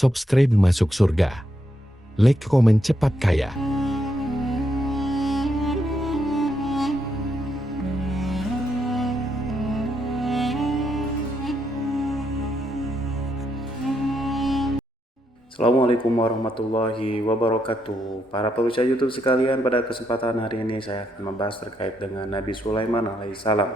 subscribe masuk surga. Like, komen cepat kaya. Assalamualaikum warahmatullahi wabarakatuh. Para pemirsa YouTube sekalian, pada kesempatan hari ini saya akan membahas terkait dengan Nabi Sulaiman alaihissalam.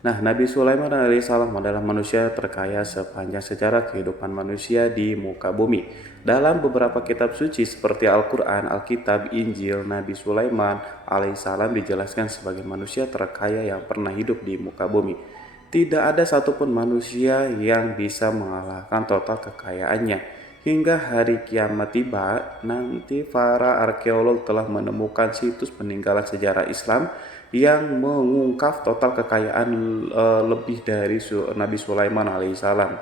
Nah, Nabi Sulaiman alaihissalam adalah manusia terkaya sepanjang sejarah kehidupan manusia di muka bumi. Dalam beberapa kitab suci seperti Al-Quran, Alkitab, Injil, Nabi Sulaiman alaihissalam dijelaskan sebagai manusia terkaya yang pernah hidup di muka bumi. Tidak ada satupun manusia yang bisa mengalahkan total kekayaannya. Hingga hari kiamat tiba, nanti para arkeolog telah menemukan situs peninggalan sejarah Islam yang mengungkap total kekayaan lebih dari Nabi Sulaiman alaihissalam.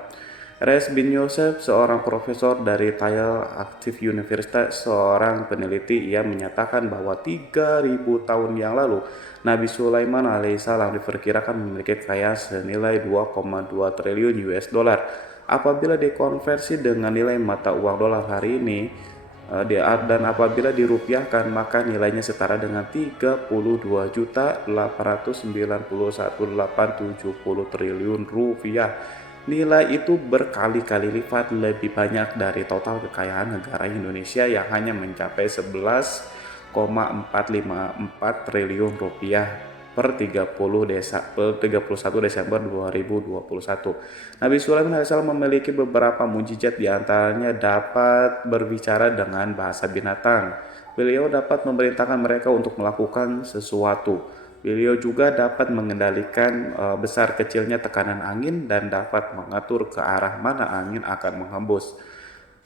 Reis bin Yosef, seorang profesor dari Tel Aviv University, seorang peneliti, ia menyatakan bahwa 3000 tahun yang lalu Nabi Sulaiman alaihissalam diperkirakan memiliki kekayaan senilai 2,2 triliun US dollar. Apabila dikonversi dengan nilai mata uang dolar hari ini dan apabila dirupiahkan, maka nilainya setara dengan 32.891.870 triliun rupiah. Nilai itu berkali-kali lipat lebih banyak dari total kekayaan negara Indonesia yang hanya mencapai 11,454 triliun rupiah per 31 Desember 2021. Nabi Sulaiman AS memiliki beberapa mukjizat, diantaranya dapat berbicara dengan bahasa binatang. Beliau dapat memerintahkan mereka untuk melakukan sesuatu. Beliau juga dapat mengendalikan besar kecilnya tekanan angin dan dapat mengatur ke arah mana angin akan menghembus.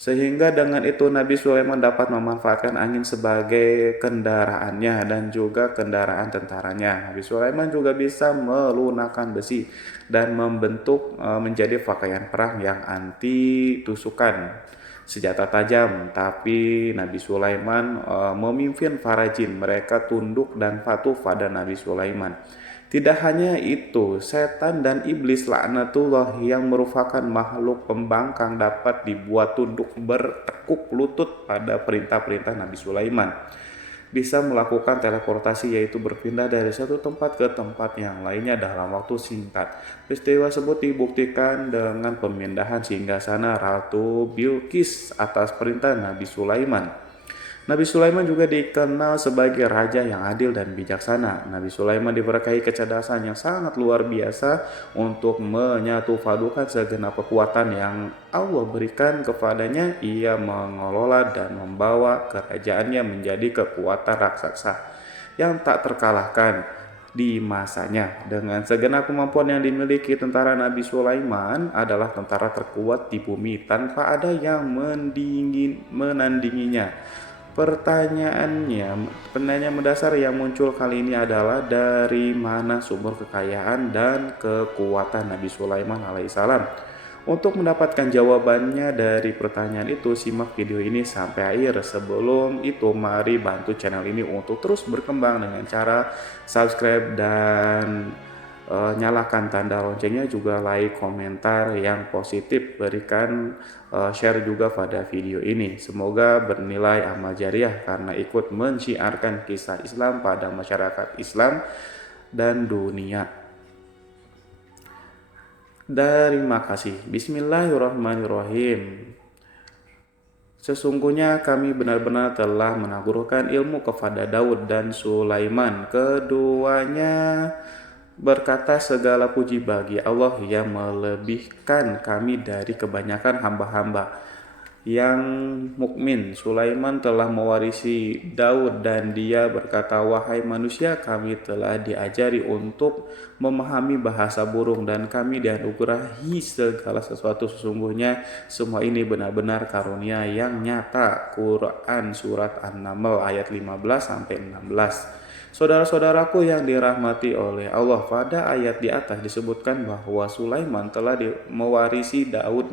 Sehingga dengan itu Nabi Sulaiman dapat memanfaatkan angin sebagai kendaraannya dan juga kendaraan tentaranya. Nabi Sulaiman juga bisa melunakkan besi dan membentuk menjadi pakaian perang yang anti tusukan, senjata tajam. Tapi Nabi Sulaiman memimpin para jin, mereka tunduk dan patuh pada Nabi Sulaiman. Tidak hanya itu, setan dan iblis laknatullah yang merupakan makhluk pembangkang dapat dibuat tunduk bertekuk lutut pada perintah-perintah Nabi Sulaiman. Bisa melakukan teleportasi, yaitu berpindah dari satu tempat ke tempat yang lainnya dalam waktu singkat. Peristiwa tersebut dibuktikan dengan pemindahan singgasana Ratu Bilqis atas perintah Nabi Sulaiman. Nabi Sulaiman juga dikenal sebagai raja yang adil dan bijaksana. Nabi Sulaiman diberkahi kecerdasan yang sangat luar biasa untuk menyatupadukan segenap kekuatan yang Allah berikan kepadanya. Ia mengelola dan membawa kerajaannya menjadi kekuatan raksasa yang tak terkalahkan di masanya. Dengan segenap kemampuan yang dimiliki, tentara Nabi Sulaiman adalah tentara terkuat di bumi tanpa ada yang menandinginya. Pertanyaan mendasar yang muncul kali ini adalah dari mana sumber kekayaan dan kekuatan Nabi Sulaiman alaihissalam? Untuk mendapatkan jawabannya dari pertanyaan itu, simak video ini sampai akhir. Sebelum itu, mari bantu channel ini untuk terus berkembang dengan cara subscribe dan nyalakan tanda loncengnya, juga like, komentar yang positif, berikan share juga pada video ini. Semoga bernilai amal jariah karena ikut mensiarkan kisah Islam pada masyarakat Islam dan dunia. Terima kasih. Bismillahirrahmanirrahim. Sesungguhnya kami benar-benar telah menaburkan ilmu kepada Daud dan Sulaiman. Keduanya berkata, segala puji bagi Allah yang melebihkan kami dari kebanyakan hamba-hamba yang mukmin. Sulaiman telah mewarisi Daud dan dia berkata, wahai manusia, kami telah diajari untuk memahami bahasa burung dan kami dianugerahi segala sesuatu. Sesungguhnya semua ini benar-benar karunia yang nyata. Quran Surat An-Naml ayat 15-16. Saudara-saudaraku yang dirahmati oleh Allah, pada ayat di atas disebutkan bahwa Sulaiman telah mewarisi Daud.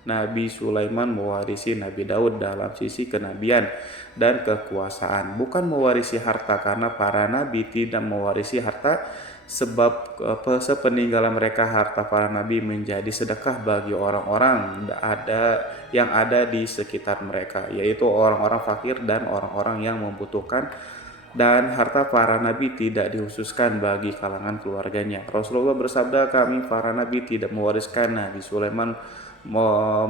Nabi Sulaiman mewarisi Nabi Daud dalam sisi kenabian dan kekuasaan, bukan mewarisi harta, karena para nabi tidak mewarisi harta sebab sepeninggalan mereka harta para nabi menjadi sedekah bagi orang-orang yang ada di sekitar mereka, yaitu orang-orang fakir dan orang-orang yang membutuhkan, dan harta para nabi tidak dikhususkan bagi kalangan keluarganya. Rasulullah bersabda, kami para nabi tidak mewariskan. Nabi Sulaiman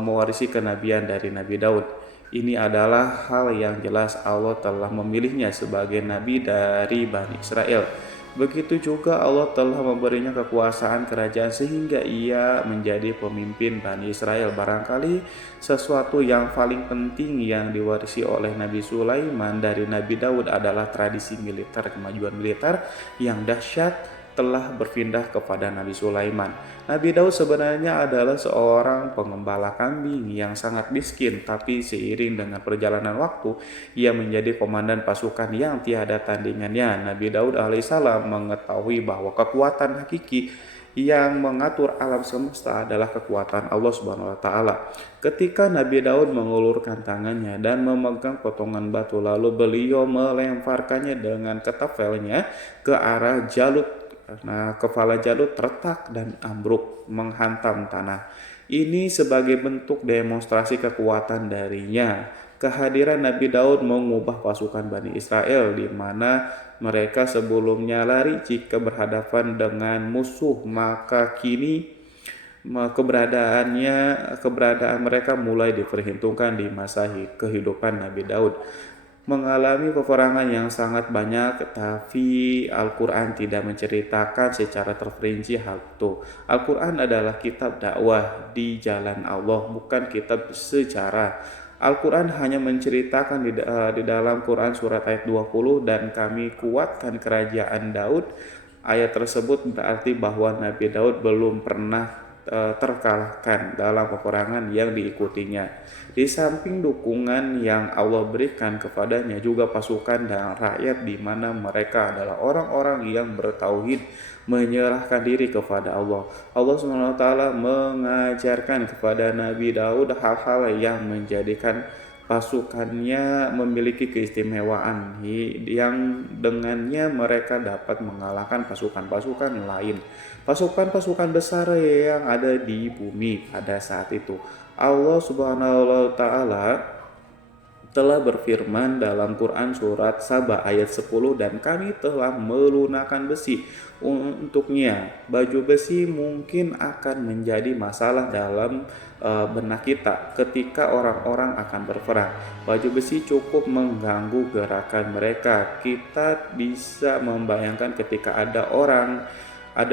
mewarisi kenabian dari Nabi Daud. Ini adalah hal yang jelas Allah telah memilihnya sebagai nabi dari Bani Israel. Begitu juga Allah telah memberinya kekuasaan kerajaan sehingga ia menjadi pemimpin Bani Israel. Barangkali sesuatu yang paling penting yang diwarisi oleh Nabi Sulaiman dari Nabi Daud adalah tradisi militer. Kemajuan militer yang dahsyat telah berpindah kepada Nabi Sulaiman. Nabi Daud sebenarnya adalah seorang pengembala kambing yang sangat miskin, tapi seiring dengan perjalanan waktu, ia menjadi komandan pasukan yang tiada tandingannya. Nabi Daud alaihissalam mengetahui bahwa kekuatan hakiki yang mengatur alam semesta adalah kekuatan Allah Subhanahu wa taala. Ketika Nabi Daud mengulurkan tangannya dan memegang potongan batu, lalu beliau melemparkannya dengan ketapelnya ke arah Jalut. Nah, kepala Jalut retak dan ambruk menghantam tanah. Ini sebagai bentuk demonstrasi kekuatan darinya. Kehadiran Nabi Daud mengubah pasukan Bani Israel di mana mereka sebelumnya lari jika berhadapan dengan musuh, maka kini keberadaan mereka mulai diperhitungkan di masa kehidupan Nabi Daud. Mengalami peperangan yang sangat banyak, tapi Al-Quran tidak menceritakan secara terperinci hal itu. Al-Quran adalah kitab dakwah di jalan Allah, bukan kitab sejarah. Al-Quran hanya menceritakan di dalam Quran surat ayat 20, dan kami kuatkan kerajaan Daud. Ayat tersebut berarti bahwa Nabi Daud belum pernah terkalahkan dalam peperangan yang diikutinya. Di samping dukungan yang Allah berikan kepadanya, juga pasukan dan rakyat di mana mereka adalah orang-orang yang bertauhid, menyerahkan diri kepada Allah. Allah SWT mengajarkan kepada Nabi Daud hal-hal yang menjadikan pasukannya memiliki keistimewaan yang dengannya mereka dapat mengalahkan pasukan-pasukan lain, pasukan-pasukan besar yang ada di bumi pada saat itu. Allah Subhanahu wa taala telah berfirman dalam Quran surat Saba ayat 10, dan kami telah melunakkan besi untuknya. Baju besi mungkin akan menjadi masalah dalam benak kita ketika orang-orang akan berperang. Baju besi cukup mengganggu gerakan mereka. Kita bisa membayangkan ketika ada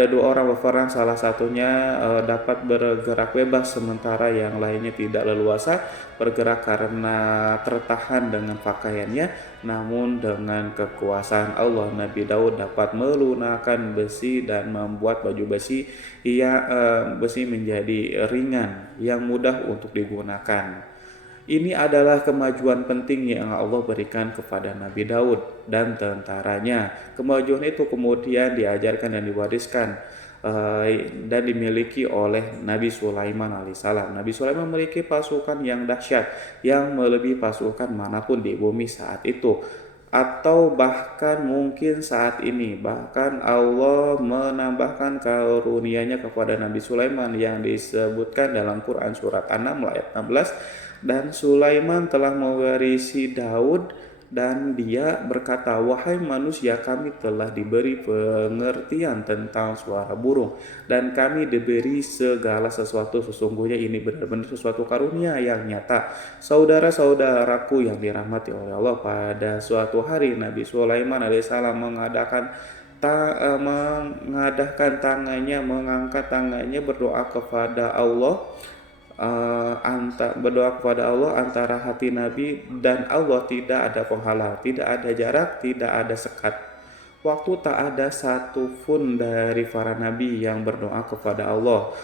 dua orang berperang, salah satunya dapat bergerak bebas sementara yang lainnya tidak leluasa bergerak karena tertahan dengan pakaiannya. Namun dengan kekuasaan Allah, Nabi Daud dapat melunakkan besi dan membuat baju besi menjadi ringan yang mudah untuk digunakan. Ini adalah kemajuan penting yang Allah berikan kepada Nabi Daud dan tentaranya. Kemajuan itu kemudian diajarkan dan diwariskan dan dimiliki oleh Nabi Sulaiman alaihissalam. Nabi Sulaiman memiliki pasukan yang dahsyat yang melebihi pasukan manapun di bumi saat itu, atau bahkan mungkin saat ini. Bahkan Allah menambahkan karunia-Nya kepada Nabi Sulaiman yang disebutkan dalam Quran surat An-Naml ayat 16, dan Sulaiman telah mewarisi Daud, dan dia berkata, wahai manusia, kami telah diberi pengertian tentang suara burung, dan kami diberi segala sesuatu. Sesungguhnya ini benar-benar sesuatu karunia yang nyata. Saudara-saudaraku yang dirahmati oleh Allah, pada suatu hari Nabi Sulaiman alaihissalam mengangkat tangannya berdoa kepada Allah, antara hati Nabi dan Allah tidak ada penghalang, tidak ada jarak, tidak ada sekat waktu. Tak ada satu pun dari para nabi yang berdoa kepada Allah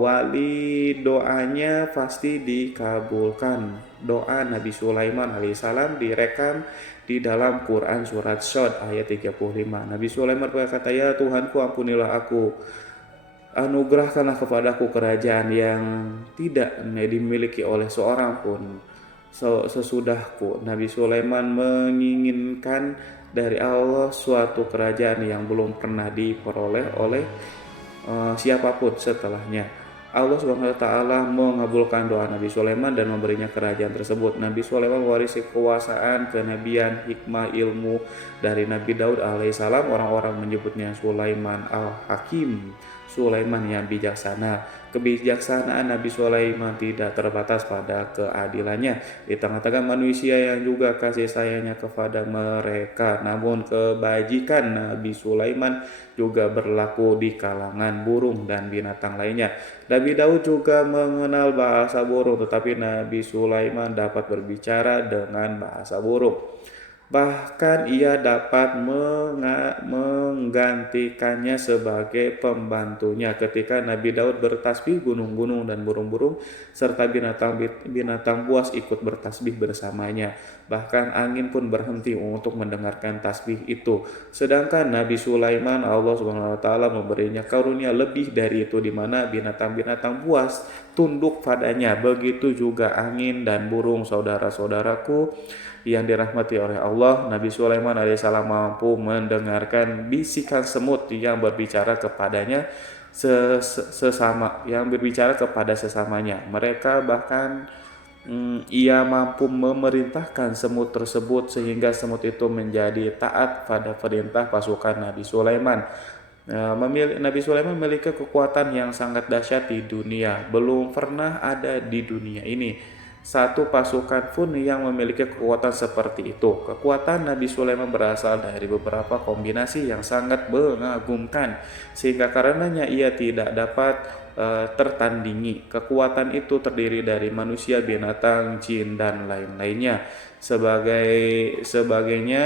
wali doanya pasti dikabulkan. Doa Nabi Sulaiman alaihissalam direkam di dalam Quran surat Shad ayat 35. Nabi Sulaiman berkata, ya Tuhanku, ampunilah aku, anugerahkanlah kepadaku kerajaan yang tidak dimiliki oleh seorang pun sesudahku. Nabi Sulaiman menginginkan dari Allah suatu kerajaan yang belum pernah diperoleh oleh siapapun setelahnya. Allah Subhanahu wa taala mengabulkan doa Nabi Sulaiman dan memberinya kerajaan tersebut. Nabi Sulaiman mewarisi kekuasaan, kenabian, hikmah, ilmu dari Nabi Daud alaihissalam. Orang-orang menyebutnya Sulaiman al-Hakim, Sulaiman yang bijaksana. Kebijaksanaan Nabi Sulaiman tidak terbatas pada keadilannya di tengah-tengah manusia yang juga kasih sayangnya kepada mereka. Namun kebajikan Nabi Sulaiman juga berlaku di kalangan burung dan binatang lainnya. Nabi Daud juga mengenal bahasa burung, tetapi Nabi Sulaiman dapat berbicara dengan bahasa burung. Bahkan ia dapat menggantikannya sebagai pembantunya ketika Nabi Daud bertasbih, gunung-gunung dan burung-burung serta binatang buas ikut bertasbih bersamanya. Bahkan angin pun berhenti untuk mendengarkan tasbih itu. Sedangkan Nabi Sulaiman, Allah Subhanahu wa taala memberinya karunia lebih dari itu, di mana binatang-binatang buas tunduk padanya. Begitu juga angin dan burung. Saudara-saudaraku yang dirahmati oleh Allah, Nabi Sulaiman alaihissalam mampu mendengarkan bisikan semut yang berbicara kepadanya kepada sesamanya. Mereka bahkan ia mampu memerintahkan semut tersebut sehingga semut itu menjadi taat pada perintah pasukan Nabi Sulaiman. Nabi Sulaiman memiliki kekuatan yang sangat dahsyat di dunia. Belum pernah ada di dunia ini satu pasukan pun yang memiliki kekuatan seperti itu. Kekuatan Nabi Sulaiman berasal dari beberapa kombinasi yang sangat mengagumkan, sehingga karenanya ia tidak dapat tertandingi. Kekuatan itu terdiri dari manusia, binatang, jin, dan lain-lainnya. Sebagainya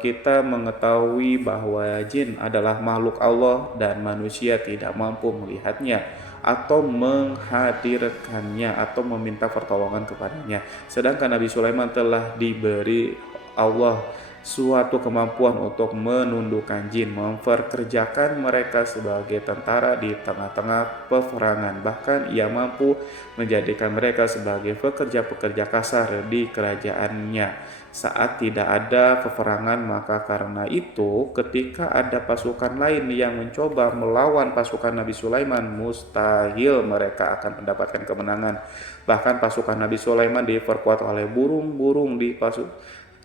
kita mengetahui bahwa jin adalah makhluk Allah dan manusia tidak mampu melihatnya atau menghadirkannya atau meminta pertolongan kepadanya. Sedangkan Nabi Sulaiman telah diberi Allah suatu kemampuan untuk menundukkan jin, memperkerjakan mereka sebagai tentara di tengah-tengah peperangan. Bahkan ia mampu menjadikan mereka sebagai pekerja-pekerja kasar di kerajaannya saat tidak ada peperangan. Maka karena itu ketika ada pasukan lain yang mencoba melawan pasukan Nabi Sulaiman, mustahil mereka akan mendapatkan kemenangan. Bahkan pasukan Nabi Sulaiman diperkuat oleh burung-burung.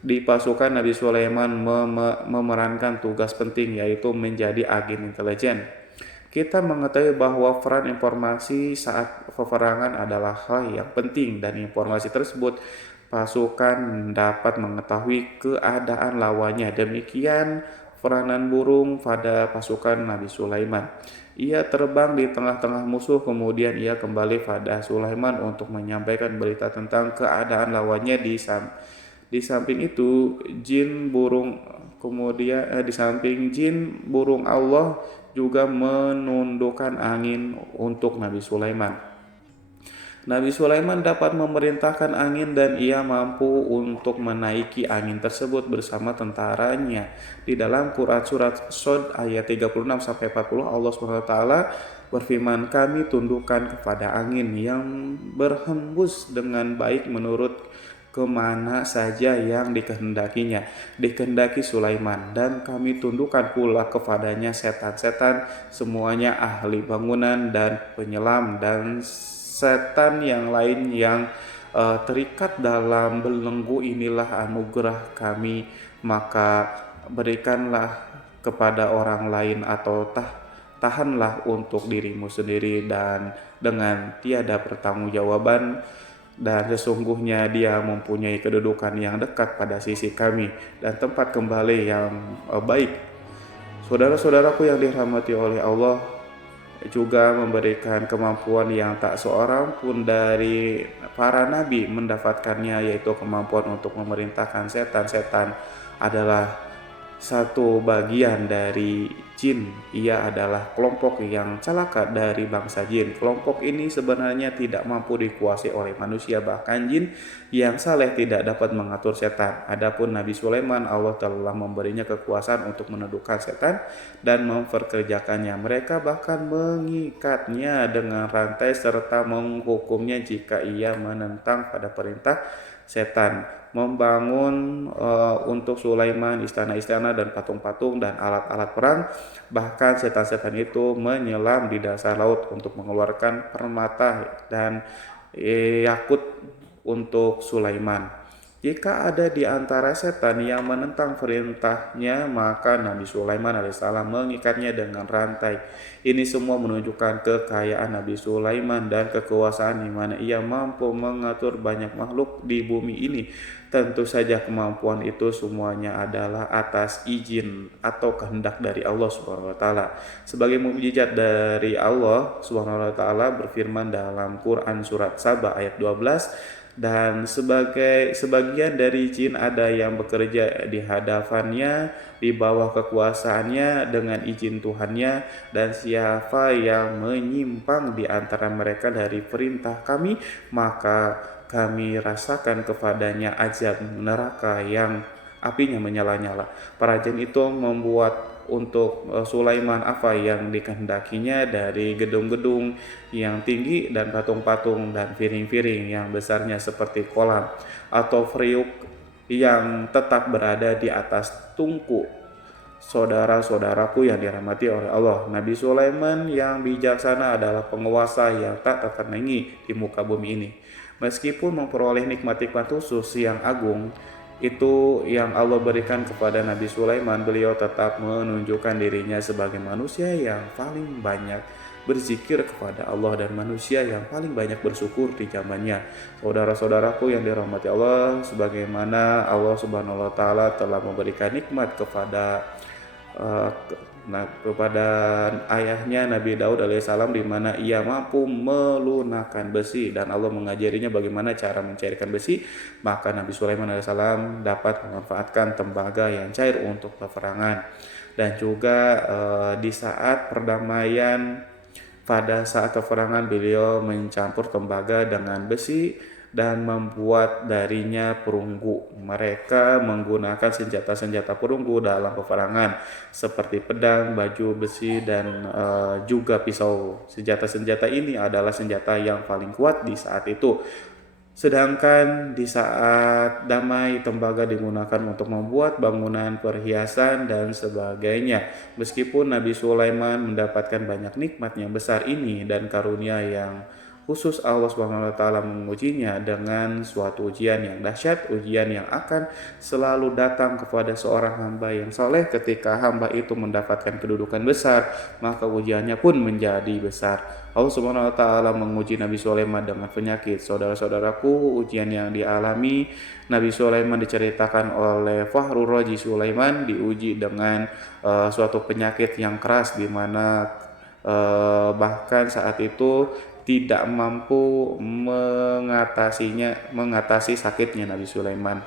Di pasukan Nabi Sulaiman memerankan tugas penting, yaitu menjadi agen intelijen. Kita mengetahui bahwa peran informasi saat peperangan adalah hal yang penting, dan informasi tersebut pasukan dapat mengetahui keadaan lawannya. Demikian peranan burung pada pasukan Nabi Sulaiman. Ia terbang di tengah-tengah musuh, kemudian ia kembali pada Sulaiman untuk menyampaikan berita tentang keadaan lawannya. Di samping itu, di samping jin, burung Allah juga menundukkan angin untuk Nabi Sulaiman. Nabi Sulaiman dapat memerintahkan angin dan ia mampu untuk menaiki angin tersebut bersama tentaranya. Di dalam Quran surat Shad ayat 36-40 Allah SWT berfirman, "Kami tundukkan kepada angin yang berhembus dengan baik menurut kemana saja yang dikehendaki Sulaiman, dan kami tundukkan pula kepadanya setan-setan, semuanya ahli bangunan dan penyelam, dan setan yang lain yang terikat dalam belenggu. Inilah anugerah kami, maka berikanlah kepada orang lain atau tahanlah untuk dirimu sendiri dan dengan tiada pertanggungjawaban, dan sesungguhnya dia mempunyai kedudukan yang dekat pada sisi kami dan tempat kembali yang baik." Saudara-saudaraku yang dirahmati oleh Allah, juga memberikan kemampuan yang tak seorang pun dari para nabi mendapatkannya, yaitu kemampuan untuk memerintahkan setan. Setan adalah satu bagian dari jin. Ia adalah kelompok yang celaka dari bangsa jin. Kelompok ini sebenarnya tidak mampu dikuasai oleh manusia, bahkan jin yang saleh tidak dapat mengatur setan. Adapun Nabi Sulaiman, Allah telah memberinya kekuasaan untuk menundukkan setan dan memperkerjakannya. Mereka bahkan mengikatnya dengan rantai serta menghukumnya jika ia menentang pada perintah setan. Membangun untuk Sulaiman istana-istana dan patung-patung dan alat-alat perang. Bahkan setan-setan itu menyelam di dasar laut untuk mengeluarkan permata dan yakut untuk Sulaiman. Jika ada di antara setan yang menentang perintahnya, maka Nabi Sulaiman alaihissalam mengikatnya dengan rantai. Ini semua menunjukkan kekayaan Nabi Sulaiman dan kekuasaan di mana ia mampu mengatur banyak makhluk di bumi ini. Tentu saja kemampuan itu semuanya adalah atas izin atau kehendak dari Allah Subhanahu wa taala. Sebagai mukjizat dari Allah Subhanahu wa taala berfirman dalam Quran surat Saba ayat 12, dan sebagian dari jin ada yang bekerja di hadapannya di bawah kekuasaannya dengan izin Tuhannya, dan siapa yang menyimpang di antara mereka dari perintah kami, maka kami rasakan kepadanya azab neraka yang apinya menyala-nyala. Para jin itu membuat untuk Sulaiman apa yang dikehendakinya dari gedung-gedung yang tinggi dan patung-patung dan piring-piring yang besarnya seperti kolam atau periuk yang tetap berada di atas tungku. Saudara-saudaraku yang dirahmati oleh Allah, Nabi Sulaiman yang bijaksana adalah penguasa yang tak tertandingi di muka bumi ini. Meskipun memperoleh nikmat-nikmat khusus yang agung itu yang Allah berikan kepada Nabi Sulaiman, beliau tetap menunjukkan dirinya sebagai manusia yang paling banyak berzikir kepada Allah dan manusia yang paling banyak bersyukur di zamannya. Saudara-saudaraku yang dirahmati Allah, sebagaimana Allah Subhanahu wa taala telah memberikan nikmat kepada kepada ayahnya Nabi Daud alaihissalam, di mana ia mampu melunakkan besi dan Allah mengajarinya bagaimana cara mencairkan besi, maka Nabi Sulaiman alaihissalam dapat memanfaatkan tembaga yang cair untuk peperangan. Dan juga di saat perdamaian, pada saat peperangan beliau mencampur tembaga dengan besi dan membuat darinya perunggu. Mereka menggunakan senjata-senjata perunggu dalam peperangan seperti pedang, baju besi, dan juga pisau. Senjata-senjata ini adalah senjata yang paling kuat di saat itu. Sedangkan di saat damai, tembaga digunakan untuk membuat bangunan, perhiasan, dan sebagainya. Meskipun Nabi Sulaiman mendapatkan banyak nikmat yang besar ini dan karunia yang khusus, Allah Subhanahu wa taala mengujinya dengan suatu ujian yang dahsyat, ujian yang akan selalu datang kepada seorang hamba yang saleh. Ketika hamba itu mendapatkan kedudukan besar, maka ujiannya pun menjadi besar. Allah Subhanahu wa taala menguji Nabi Sulaiman dengan penyakit. Saudara-saudaraku, ujian yang dialami Nabi Sulaiman diceritakan oleh Fakhrur Razi Sulaiman, diuji dengan suatu penyakit yang keras, di mana bahkan saat itu tidak mampu mengatasi sakitnya Nabi Sulaiman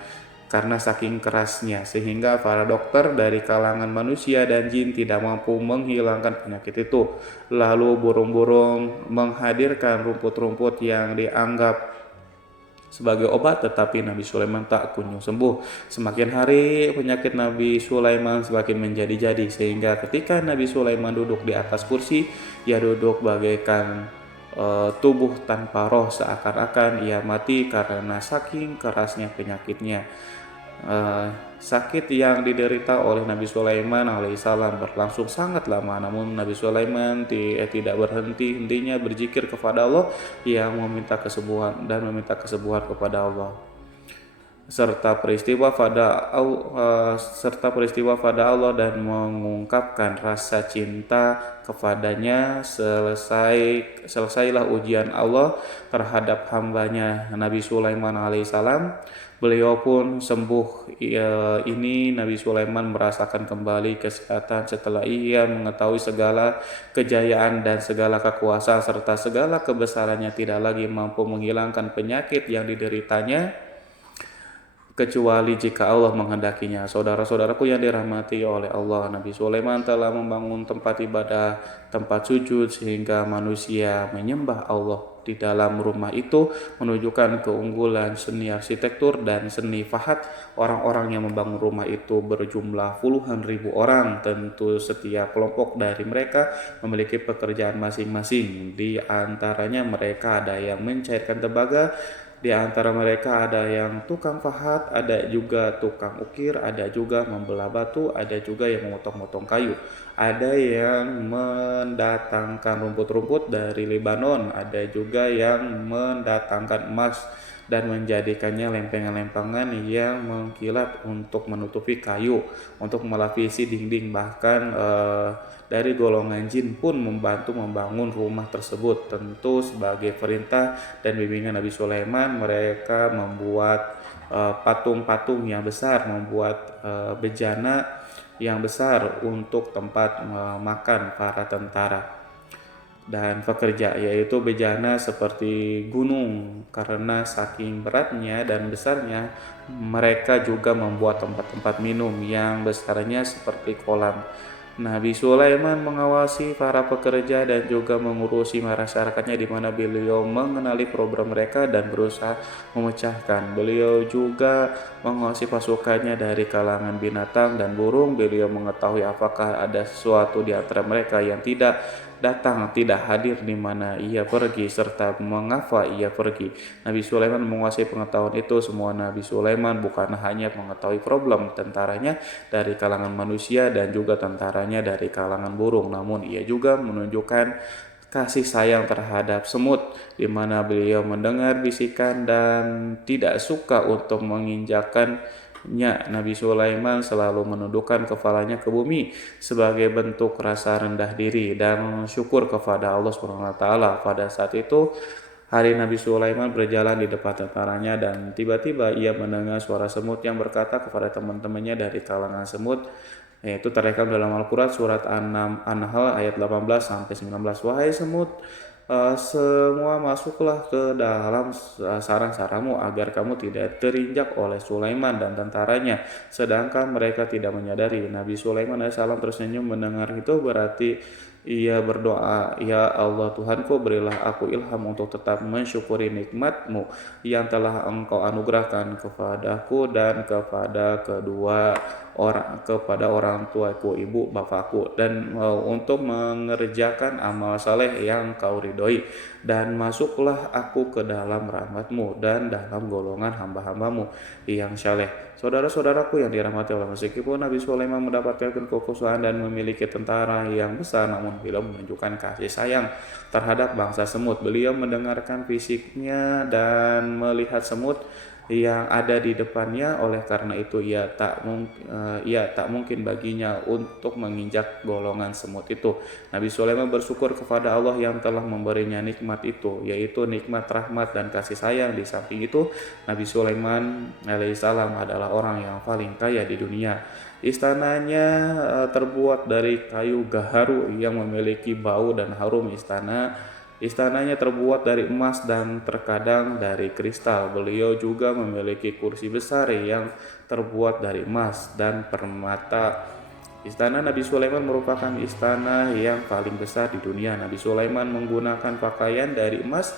karena saking kerasnya, sehingga para dokter dari kalangan manusia dan jin tidak mampu menghilangkan penyakit itu. Lalu burung-burung menghadirkan rumput-rumput yang dianggap sebagai obat, tetapi Nabi Sulaiman tak kunjung sembuh. Semakin hari penyakit Nabi Sulaiman semakin menjadi-jadi, sehingga ketika Nabi Sulaiman duduk di atas kursi, ia duduk bagaikan tubuh tanpa roh, seakan-akan ia mati karena saking kerasnya penyakitnya. Sakit yang diderita oleh Nabi Sulaiman alaihissalam berlangsung sangat lama, namun Nabi Sulaiman tidak berhenti-hentinya berzikir kepada Allah yang meminta kesembuhan kepada Allah, serta peristiwa pada Allah dan mengungkapkan rasa cinta kepadanya. Selesailah ujian Allah terhadap hambanya Nabi Sulaiman alaihissalam. Beliau pun sembuh. Ini Nabi Sulaiman merasakan kembali kesehatan setelah ia mengetahui segala kejayaan dan segala kekuasaan serta segala kebesarannya tidak lagi mampu menghilangkan penyakit yang dideritanya. kecuali jika Allah menghendakinya. Saudara-saudaraku yang dirahmati oleh Allah, Nabi Sulaiman telah membangun tempat ibadah, tempat sujud sehingga manusia menyembah Allah di dalam rumah itu, menunjukkan keunggulan seni arsitektur dan seni fahat. Orang-orang yang membangun rumah itu berjumlah puluhan ribu orang. Tentu setiap kelompok dari mereka memiliki pekerjaan masing-masing. Di antaranya mereka ada yang mencairkan tembaga, di antara mereka ada yang tukang pahat, ada juga tukang ukir, ada juga membelah batu, ada juga yang memotong-motong kayu. Ada yang mendatangkan rumput-rumput dari Lebanon, ada juga yang mendatangkan emas dan menjadikannya lempengan-lempengan yang mengkilat untuk menutupi kayu, untuk melapisi dinding. Bahkan dari golongan jin pun membantu membangun rumah tersebut. Tentu sebagai perintah dan bimbingan Nabi Sulaiman, mereka membuat patung-patung yang besar, membuat bejana yang besar untuk tempat makan para tentara dan pekerja, yaitu bejana seperti gunung. Karena saking beratnya dan besarnya, mereka juga membuat tempat-tempat minum yang besarnya seperti kolam. Nabi Sulaiman mengawasi para pekerja dan juga mengurusi masyarakatnya, di mana beliau mengenali program mereka dan berusaha memecahkan. Beliau juga mengawasi pasukannya dari kalangan binatang dan burung. Beliau mengetahui apakah ada sesuatu di antara mereka yang tidak datang, tidak hadir, di mana ia pergi, serta mengapa ia pergi. Nabi Sulaiman menguasai pengetahuan itu. Semua Nabi Sulaiman bukan hanya mengetahui problem tentaranya dari kalangan manusia dan juga tentaranya dari kalangan burung, namun ia juga menunjukkan kasih sayang terhadap semut, di mana beliau mendengar bisikan dan tidak suka untuk menginjakkan. Nabi Sulaiman selalu menundukkan kepalanya ke bumi sebagai bentuk rasa rendah diri dan syukur kepada Allah Subhanahu wa taala. Pada saat itu, hari Nabi Sulaiman berjalan di depan tentaranya dan tiba-tiba ia mendengar suara semut yang berkata kepada teman-temannya dari kalangan semut, yaitu terekam dalam Al-Quran surat An-Nahl ayat 18 sampai 19. Wahai semut, semua masuklah ke dalam sarang-sarangmu agar kamu tidak terinjak oleh Sulaiman dan tentaranya, sedangkan mereka tidak menyadari. Nabi Sulaiman alaihissalam tersenyum mendengar itu, berarti ia berdoa, ya Allah Tuhanku, berilah aku ilham untuk tetap mensyukuri nikmat-Mu yang telah Engkau anugerahkan kepadaku dan kepada orang tuaku, ibu bapakku, dan untuk mengerjakan amal saleh yang Kau ridhoi, dan masuklah aku ke dalam rahmat-Mu dan dalam golongan hamba-hamba-Mu yang saleh. Saudara-saudaraku yang dirahmati Allah, meskipun Nabi Sulaiman mendapatkan kekuasaan dan memiliki tentara yang besar, namun beliau menunjukkan kasih sayang terhadap bangsa semut. Beliau mendengarkan fisiknya dan melihat semut yang ada di depannya. Oleh karena itu ia tak mungkin baginya untuk menginjak golongan semut itu. Nabi Sulaiman bersyukur kepada Allah yang telah memberinya nikmat itu, yaitu nikmat rahmat dan kasih sayang. Di samping itu, Nabi Sulaiman alaihissalam adalah orang yang paling kaya di dunia. Istananya terbuat dari kayu gaharu yang memiliki bau dan harum. Istananya terbuat dari emas dan terkadang dari kristal. Beliau juga memiliki kursi besar yang terbuat dari emas dan permata. Istana Nabi Sulaiman merupakan istana yang paling besar di dunia. Nabi Sulaiman menggunakan pakaian dari emas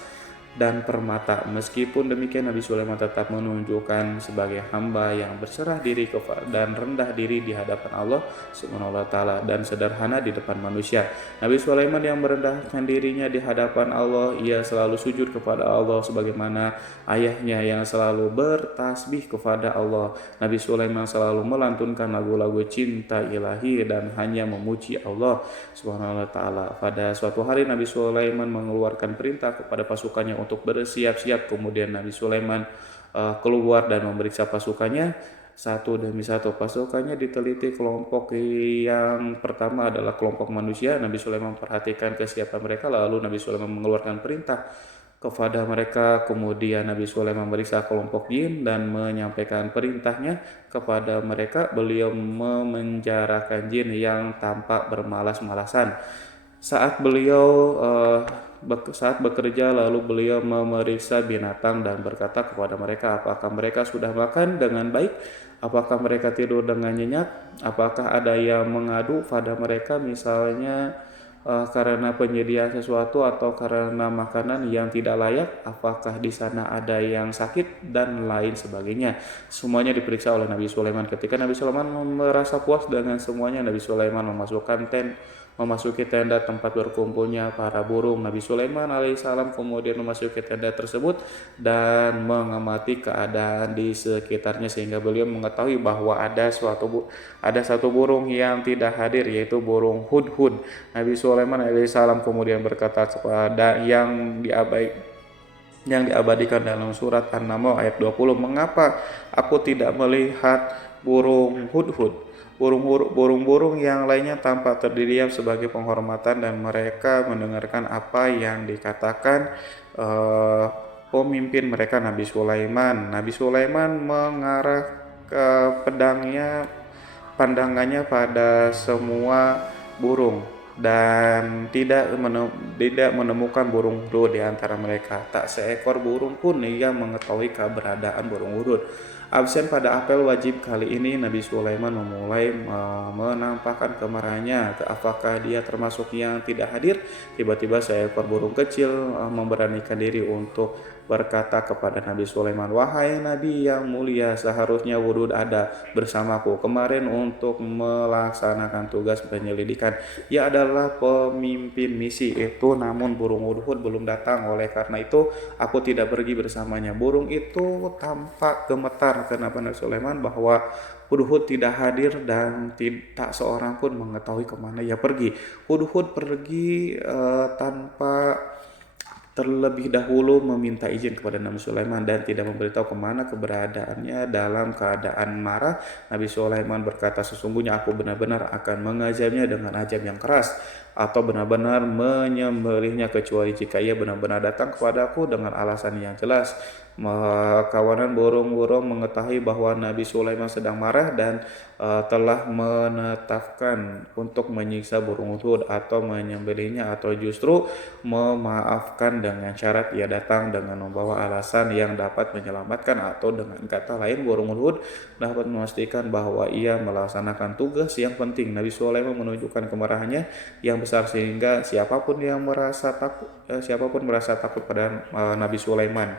dan permata. Meskipun demikian, Nabi Sulaiman tetap menunjukkan sebagai hamba yang berserah diri dan rendah diri di hadapan Allah Subhanahu wa taala dan sederhana di depan manusia. Nabi Sulaiman yang merendahkan dirinya di hadapan Allah, ia selalu sujud kepada Allah sebagaimana ayahnya yang selalu bertasbih kepada Allah. Nabi Sulaiman selalu melantunkan lagu-lagu cinta ilahi dan hanya memuji Allah Subhanahu wa taala. Pada suatu hari Nabi Sulaiman mengeluarkan perintah kepada pasukannya untuk bersiap-siap. Kemudian Nabi Sulaiman keluar dan memeriksa pasukannya satu demi satu. Pasukannya diteliti. Kelompok yang pertama adalah kelompok manusia. Nabi Sulaiman memperhatikan kesiapan mereka, lalu Nabi Sulaiman mengeluarkan perintah kepada mereka. Kemudian Nabi Sulaiman memeriksa kelompok jin dan menyampaikan perintahnya kepada mereka. Beliau memenjarakan jin yang tampak bermalas-malasan. Saat beliau saat bekerja lalu beliau memeriksa binatang dan berkata kepada mereka, apakah mereka sudah makan dengan baik? Apakah mereka tidur dengan nyenyak? Apakah ada yang mengadu pada mereka misalnya karena penyediaan sesuatu atau karena makanan yang tidak layak? Apakah di sana ada yang sakit dan lain sebagainya? Semuanya diperiksa oleh Nabi Sulaiman. Ketika Nabi Sulaiman merasa puas dengan semuanya, Nabi Sulaiman memasuki tenda tempat berkumpulnya para burung. Nabi Sulaiman alaihissalam kemudian memasuki tenda tersebut dan mengamati keadaan di sekitarnya sehingga beliau mengetahui bahwa ada satu burung yang tidak hadir, yaitu burung hudhud. Nabi Sulaiman alaihissalam kemudian berkata kepada yang diabadikan dalam surat An-Naml ayat 20, mengapa aku tidak melihat burung hudhud? Burung-burung yang lainnya tampak terdiam sebagai penghormatan dan mereka mendengarkan apa yang dikatakan pemimpin mereka Nabi Sulaiman. Nabi Sulaiman mengarah ke pandangannya pada semua burung dan tidak menemukan burung hudud di antara mereka. Tak seekor burung pun yang mengetahui keberadaan burung hudud. Absen pada apel wajib kali ini, Nabi Sulaiman memulai menampakkan kemarahannya. Apakah dia termasuk yang tidak hadir? Tiba-tiba seekor burung kecil memberanikan diri untuk berkata kepada Nabi Sulaiman, wahai Nabi yang mulia, seharusnya hudud ada bersamaku kemarin untuk melaksanakan tugas penyelidikan. Ia adalah pemimpin misi itu, namun burung hudhud belum datang. Oleh karena itu aku tidak pergi bersamanya. Burung itu tampak gemetar karena Nabi Sulaiman bahwa hudhud tidak hadir dan tak seorang pun mengetahui kemana ia pergi. Hudhud pergi tanpa terlebih dahulu meminta izin kepada Nabi Sulaiman dan tidak memberitahu kemana keberadaannya. Dalam keadaan marah, Nabi Sulaiman berkata, sesungguhnya aku benar-benar akan mengazabnya dengan azab yang keras atau benar-benar menyembelihnya kecuali jika ia benar-benar datang kepadaku dengan alasan yang jelas. Kawanan burung-burung mengetahui bahwa Nabi Sulaiman sedang marah dan telah menetapkan untuk menyiksa burung hudhud atau menyembelihnya atau justru memaafkan dengan syarat ia datang dengan membawa alasan yang dapat menyelamatkan, atau dengan kata lain burung hudhud dapat memastikan bahwa ia melaksanakan tugas yang penting. Nabi Sulaiman menunjukkan kemarahannya yang besar sehingga siapapun merasa takut pada Nabi Sulaiman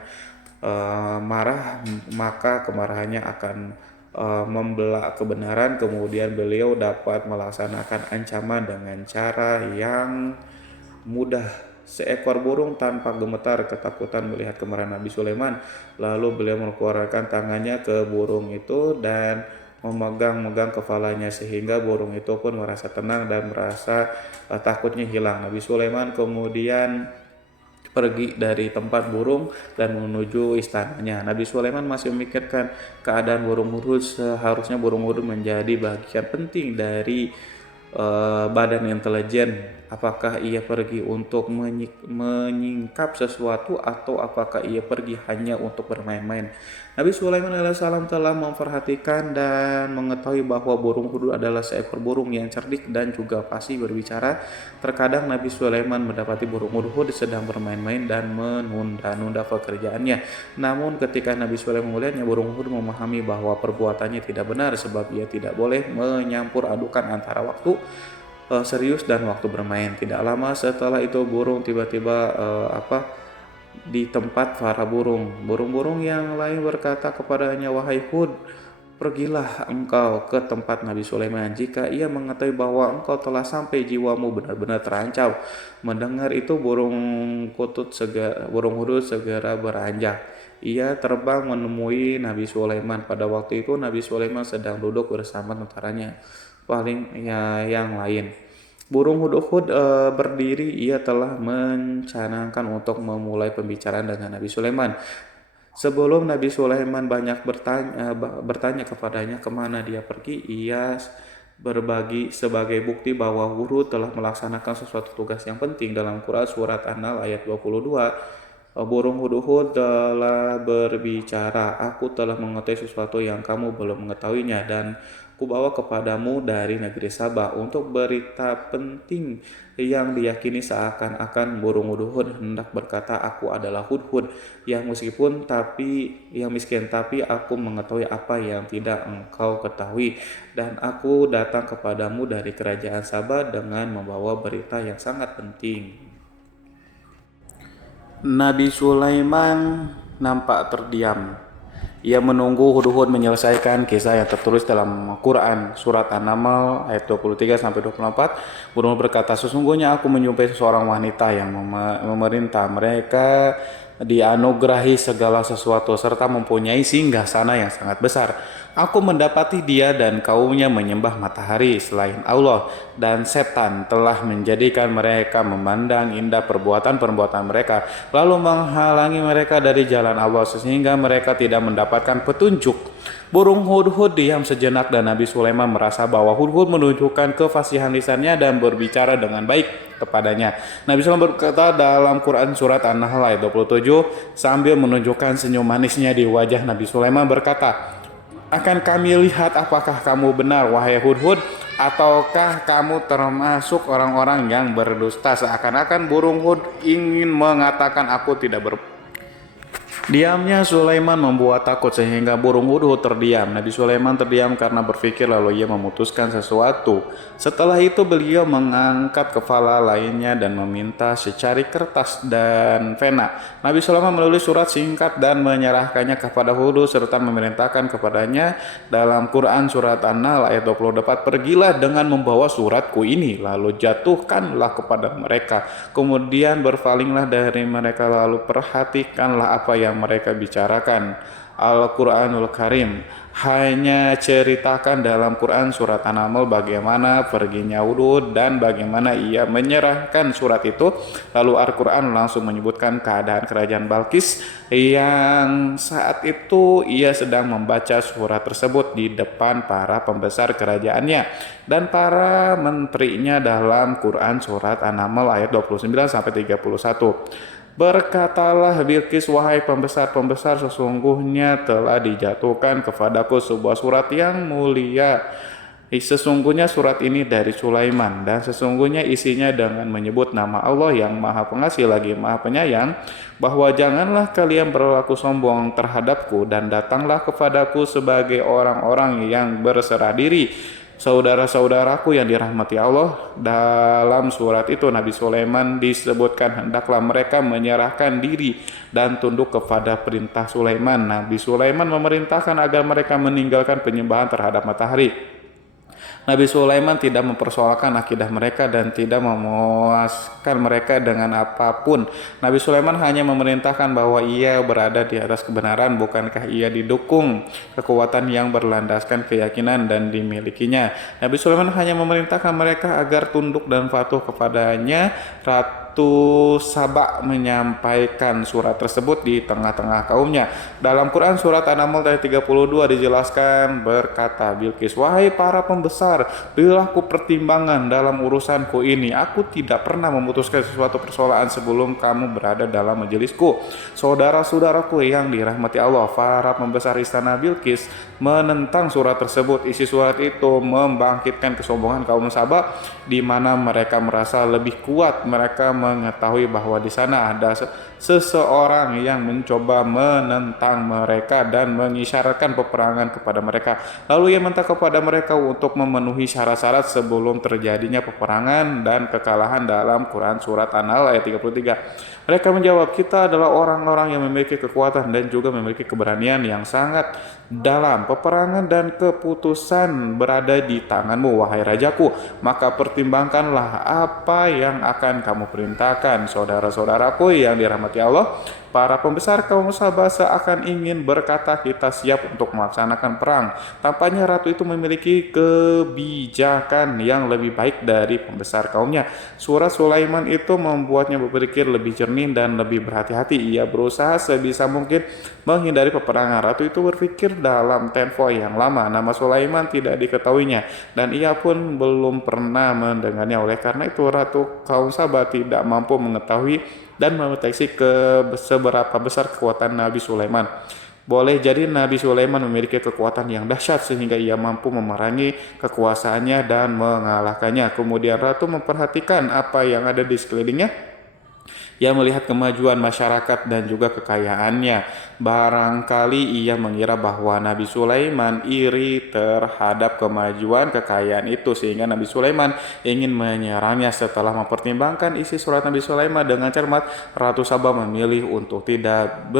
marah, maka kemarahannya akan membelak kebenaran. Kemudian beliau dapat melaksanakan ancaman dengan cara yang mudah. Seekor burung tanpa gemetar ketakutan melihat kemarahan Nabi Sulaiman. Lalu beliau mengeluarkan tangannya ke burung itu dan memegang kepalanya sehingga burung itu pun merasa tenang dan merasa takutnya hilang. Nabi Sulaiman kemudian pergi dari tempat burung dan menuju istananya. Nabi Sulaiman masih memikirkan keadaan burung hudhud. Seharusnya burung hudhud menjadi bagian penting dari badan intelijen. Apakah ia pergi untuk menyingkap sesuatu atau apakah ia pergi hanya untuk bermain-main? Nabi Sulaiman alaihissalam telah memperhatikan dan mengetahui bahwa burung hudhud adalah seekor burung yang cerdik dan juga fasih berbicara. Terkadang Nabi Sulaiman mendapati burung hudhud sedang bermain-main dan menunda-nunda pekerjaannya. Namun ketika Nabi Sulaiman melihatnya, burung hudhud memahami bahwa perbuatannya tidak benar sebab ia tidak boleh menyampur adukan antara waktu serius dan waktu bermain. Tidak lama setelah itu burung tiba-tiba di tempat para burung-burung yang lain berkata kepadanya, wahai Hud, pergilah engkau ke tempat Nabi Sulaiman. Jika ia mengetahui bahwa engkau telah sampai, jiwamu benar-benar terancam. Mendengar itu burung hudhud segera beranjak. Ia terbang menemui Nabi Sulaiman. Pada waktu itu Nabi Sulaiman sedang duduk bersama tentaranya yang lain. Burung hudhud berdiri. Ia telah mencanangkan untuk memulai pembicaraan dengan Nabi Sulaiman. Sebelum Nabi Sulaiman banyak bertanya kepadanya kemana dia pergi, ia berbagi sebagai bukti bahwa hudhud telah melaksanakan sesuatu tugas yang penting. Dalam Quran surat An-Nahl ayat 22, burung hudhud telah berbicara, aku telah mengetahui sesuatu yang kamu belum mengetahuinya, dan kubawa kepadamu dari negeri Sabah untuk berita penting yang diyakini seakan-akan burung hudhud hendak berkata, aku adalah hudhud yang miskin, tapi aku mengetahui apa yang tidak engkau ketahui, dan aku datang kepadamu dari kerajaan Sabah dengan membawa berita yang sangat penting. Nabi Sulaiman nampak terdiam. Ia menunggu hudhud menyelesaikan kisah yang tertulis dalam Quran surat An-Naml ayat 23 sampai 24. Hudhud berkata, sesungguhnya aku menjumpai seorang wanita yang memerintah mereka dianugerahi segala sesuatu serta mempunyai singgasana yang sangat besar. Aku mendapati dia dan kaumnya menyembah matahari selain Allah, dan setan telah menjadikan mereka memandang indah perbuatan-perbuatan mereka, lalu menghalangi mereka dari jalan Allah sehingga mereka tidak mendapatkan petunjuk. Burung hudhud diam sejenak dan Nabi Sulaiman merasa bahwa hudhud menunjukkan kefasihan lisannya dan berbicara dengan baik kepadanya. Nabi Sulaiman berkata dalam Quran surat An-Nahl ayat 27 sambil menunjukkan senyum manisnya di wajah Nabi Sulaiman berkata, akan kami lihat apakah kamu benar wahai hudhud, ataukah kamu termasuk orang-orang yang berdusta. Seakan-akan burung hud ingin mengatakan aku tidak Diamnya Sulaiman membuat takut sehingga burung hudhud terdiam. Nabi Sulaiman terdiam karena berpikir, lalu ia memutuskan sesuatu. Setelah itu beliau mengangkat kepala lainnya dan meminta secari kertas dan pena. Nabi Sulaiman menulis surat singkat dan menyerahkannya kepada hudhud serta memerintahkan kepadanya dalam Quran surat An-Nahl ayat 24, pergilah dengan membawa suratku ini, lalu jatuhkanlah kepada mereka, kemudian berpalinglah dari mereka, lalu perhatikanlah apa yang mereka bicarakan. Al-Quranul Karim hanya ceritakan dalam Quran surat An-Naml bagaimana perginya hudhud dan bagaimana ia menyerahkan surat itu. Lalu Al-Quran langsung menyebutkan keadaan kerajaan Balqis yang saat itu ia sedang membaca surat tersebut di depan para pembesar kerajaannya dan para menterinya dalam Quran surat An-Naml ayat 29 sampai 31. Berkatalah Bilqis, wahai pembesar-pembesar, sesungguhnya telah dijatuhkan kepadaku sebuah surat yang mulia. Sesungguhnya surat ini dari Sulaiman, dan sesungguhnya isinya dengan menyebut nama Allah yang Maha Pengasih lagi Maha Penyayang, bahwa janganlah kalian berlaku sombong terhadapku dan datanglah kepadaku sebagai orang-orang yang berserah diri. Saudara-saudaraku yang dirahmati Allah, dalam surat itu Nabi Sulaiman disebutkan hendaklah mereka menyerahkan diri dan tunduk kepada perintah Sulaiman. Nabi Sulaiman memerintahkan agar mereka meninggalkan penyembahan terhadap matahari. Nabi Sulaiman tidak mempersoalkan akidah mereka dan tidak memuaskan mereka dengan apapun. Nabi Sulaiman hanya memerintahkan bahwa ia berada di atas kebenaran, bukankah ia didukung kekuatan yang berlandaskan keyakinan dan dimilikinya. Nabi Sulaiman hanya memerintahkan mereka agar tunduk dan patuh kepadanya. Ratu Saba menyampaikan surat tersebut di tengah-tengah kaumnya. Dalam Quran surat An-Naml ayat 32 dijelaskan berkata Bilqis, wahai para pembesar, berilah aku pertimbangan dalam urusanku ini. Aku tidak pernah memutuskan sesuatu persoalan sebelum kamu berada dalam majelisku. Saudara-saudaraku yang dirahmati Allah, para pembesar istana Bilqis menentang surat tersebut. Isi surat itu membangkitkan kesombongan kaum Saba, di mana mereka merasa lebih kuat. Mereka mengetahui bahwa di sana ada seseorang yang mencoba menentang mereka dan mengisyaratkan peperangan kepada mereka. Lalu ia minta kepada mereka untuk memenuhi syarat-syarat sebelum terjadinya peperangan dan kekalahan dalam Quran surat An-Nahl ayat 33. Mereka menjawab, kita adalah orang-orang yang memiliki kekuatan dan juga memiliki keberanian yang sangat dalam. Peperangan dan keputusan berada di tanganmu, wahai rajaku. Maka pertimbangkanlah apa yang akan kamu perintahkan. Saudara-saudaraku yang dirahmati Allah, para pembesar kaum Sabah seakan ingin berkata kita siap untuk melaksanakan perang. Tampaknya ratu itu memiliki kebijakan yang lebih baik dari pembesar kaumnya. Surat Sulaiman itu membuatnya berpikir lebih jernih dan lebih berhati-hati. Ia berusaha sebisa mungkin menghindari peperangan. Ratu itu berpikir dalam tempo yang lama. Nama Sulaiman tidak diketahuinya dan ia pun belum pernah mendengarnya. Oleh karena itu ratu kaum Sabah tidak mampu mengetahui dan mendeteksi seberapa besar kekuatan Nabi Sulaiman. Boleh jadi Nabi Sulaiman memiliki kekuatan yang dahsyat sehingga ia mampu memerangi kekuasaannya dan mengalahkannya. Kemudian ratu memperhatikan apa yang ada di sekelilingnya. Ia melihat kemajuan masyarakat dan juga kekayaannya. Barangkali ia mengira bahwa Nabi Sulaiman iri terhadap kemajuan kekayaan itu sehingga Nabi Sulaiman ingin menyerangnya. Setelah mempertimbangkan isi surat Nabi Sulaiman dengan cermat, Ratu Saba memilih untuk tidak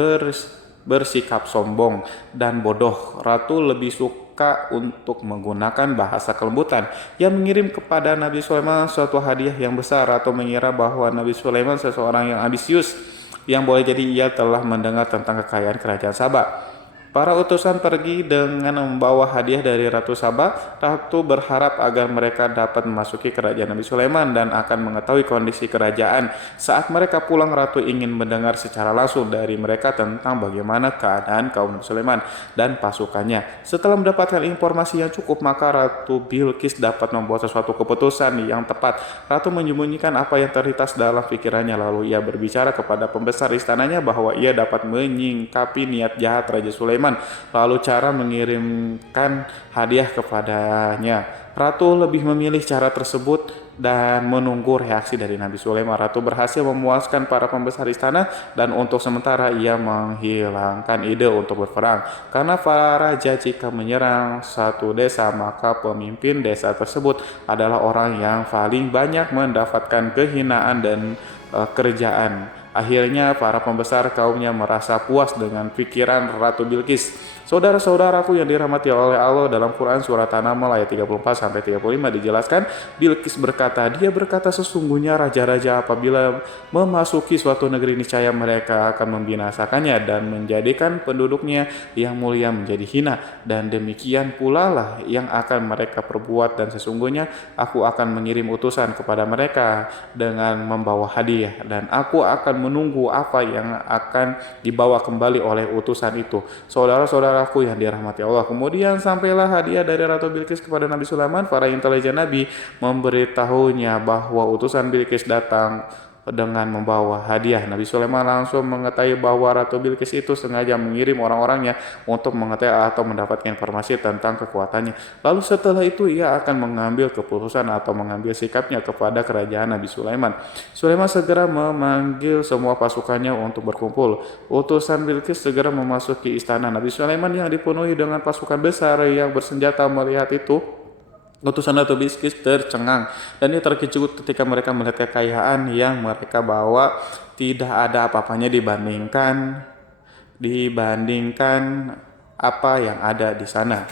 bersikap sombong dan bodoh. Ratu lebih suka untuk menggunakan bahasa kelembutan. Ia mengirim kepada Nabi Sulaiman suatu hadiah yang besar. Ratu mengira bahwa Nabi Sulaiman seseorang yang ambisius, yang boleh jadi ia telah mendengar tentang kekayaan kerajaan Sabah. Para utusan pergi dengan membawa hadiah dari Ratu Saba. Ratu berharap agar mereka dapat memasuki kerajaan Nabi Sulaiman dan akan mengetahui kondisi kerajaan. Saat mereka pulang, Ratu ingin mendengar secara langsung dari mereka tentang bagaimana keadaan kaum Nabi Sulaiman dan pasukannya. Setelah mendapatkan informasi yang cukup, maka Ratu Bilqis dapat membuat sesuatu keputusan yang tepat. Ratu menyembunyikan apa yang terlintas dalam pikirannya, lalu ia berbicara kepada pembesar istananya bahwa ia dapat menyingkapi niat jahat Raja Sulaiman. Lalu cara mengirimkan hadiah kepadanya. Ratu lebih memilih cara tersebut dan menunggu reaksi dari Nabi Sulaiman. Ratu berhasil memuaskan para pembesar istana dan untuk sementara ia menghilangkan ide untuk berperang. Karena para raja jika menyerang satu desa, maka pemimpin desa tersebut adalah orang yang paling banyak mendapatkan kehinaan dan kerjaan. Akhirnya para pembesar kaumnya merasa puas dengan pikiran Ratu Bilqis. Saudara-saudaraku yang dirahmati oleh Allah, dalam Quran surat An-Naml ayat 34-35 dijelaskan, Bilqis berkata, dia berkata sesungguhnya raja-raja apabila memasuki suatu negeri niscaya mereka akan membinasakannya dan menjadikan penduduknya yang mulia menjadi hina, dan demikian pula lah yang akan mereka perbuat, dan sesungguhnya aku akan mengirim utusan kepada mereka dengan membawa hadiah, dan aku akan menunggu apa yang akan dibawa kembali oleh utusan itu. Saudara-saudaraku yang dirahmati Allah, kemudian sampailah hadiah dari Ratu Bilqis kepada Nabi Sulaiman. Para intelijen Nabi memberitahunya bahwa utusan Bilqis datang dengan membawa hadiah. Nabi Sulaiman langsung mengetahui bahwa Ratu Bilqis itu sengaja mengirim orang-orangnya untuk mengetahui atau mendapatkan informasi tentang kekuatannya. Lalu setelah itu ia akan mengambil keputusan atau mengambil sikapnya kepada kerajaan Nabi Sulaiman. Sulaiman segera memanggil semua pasukannya untuk berkumpul. Utusan Bilqis segera memasuki istana. Nabi Sulaiman yang dipenuhi dengan pasukan besar yang bersenjata melihat itu, utusan Ratu Bilqis tercengang dan ia terkejut ketika mereka melihat kekayaan yang mereka bawa tidak ada apa-apanya dibandingkan apa yang ada di sana.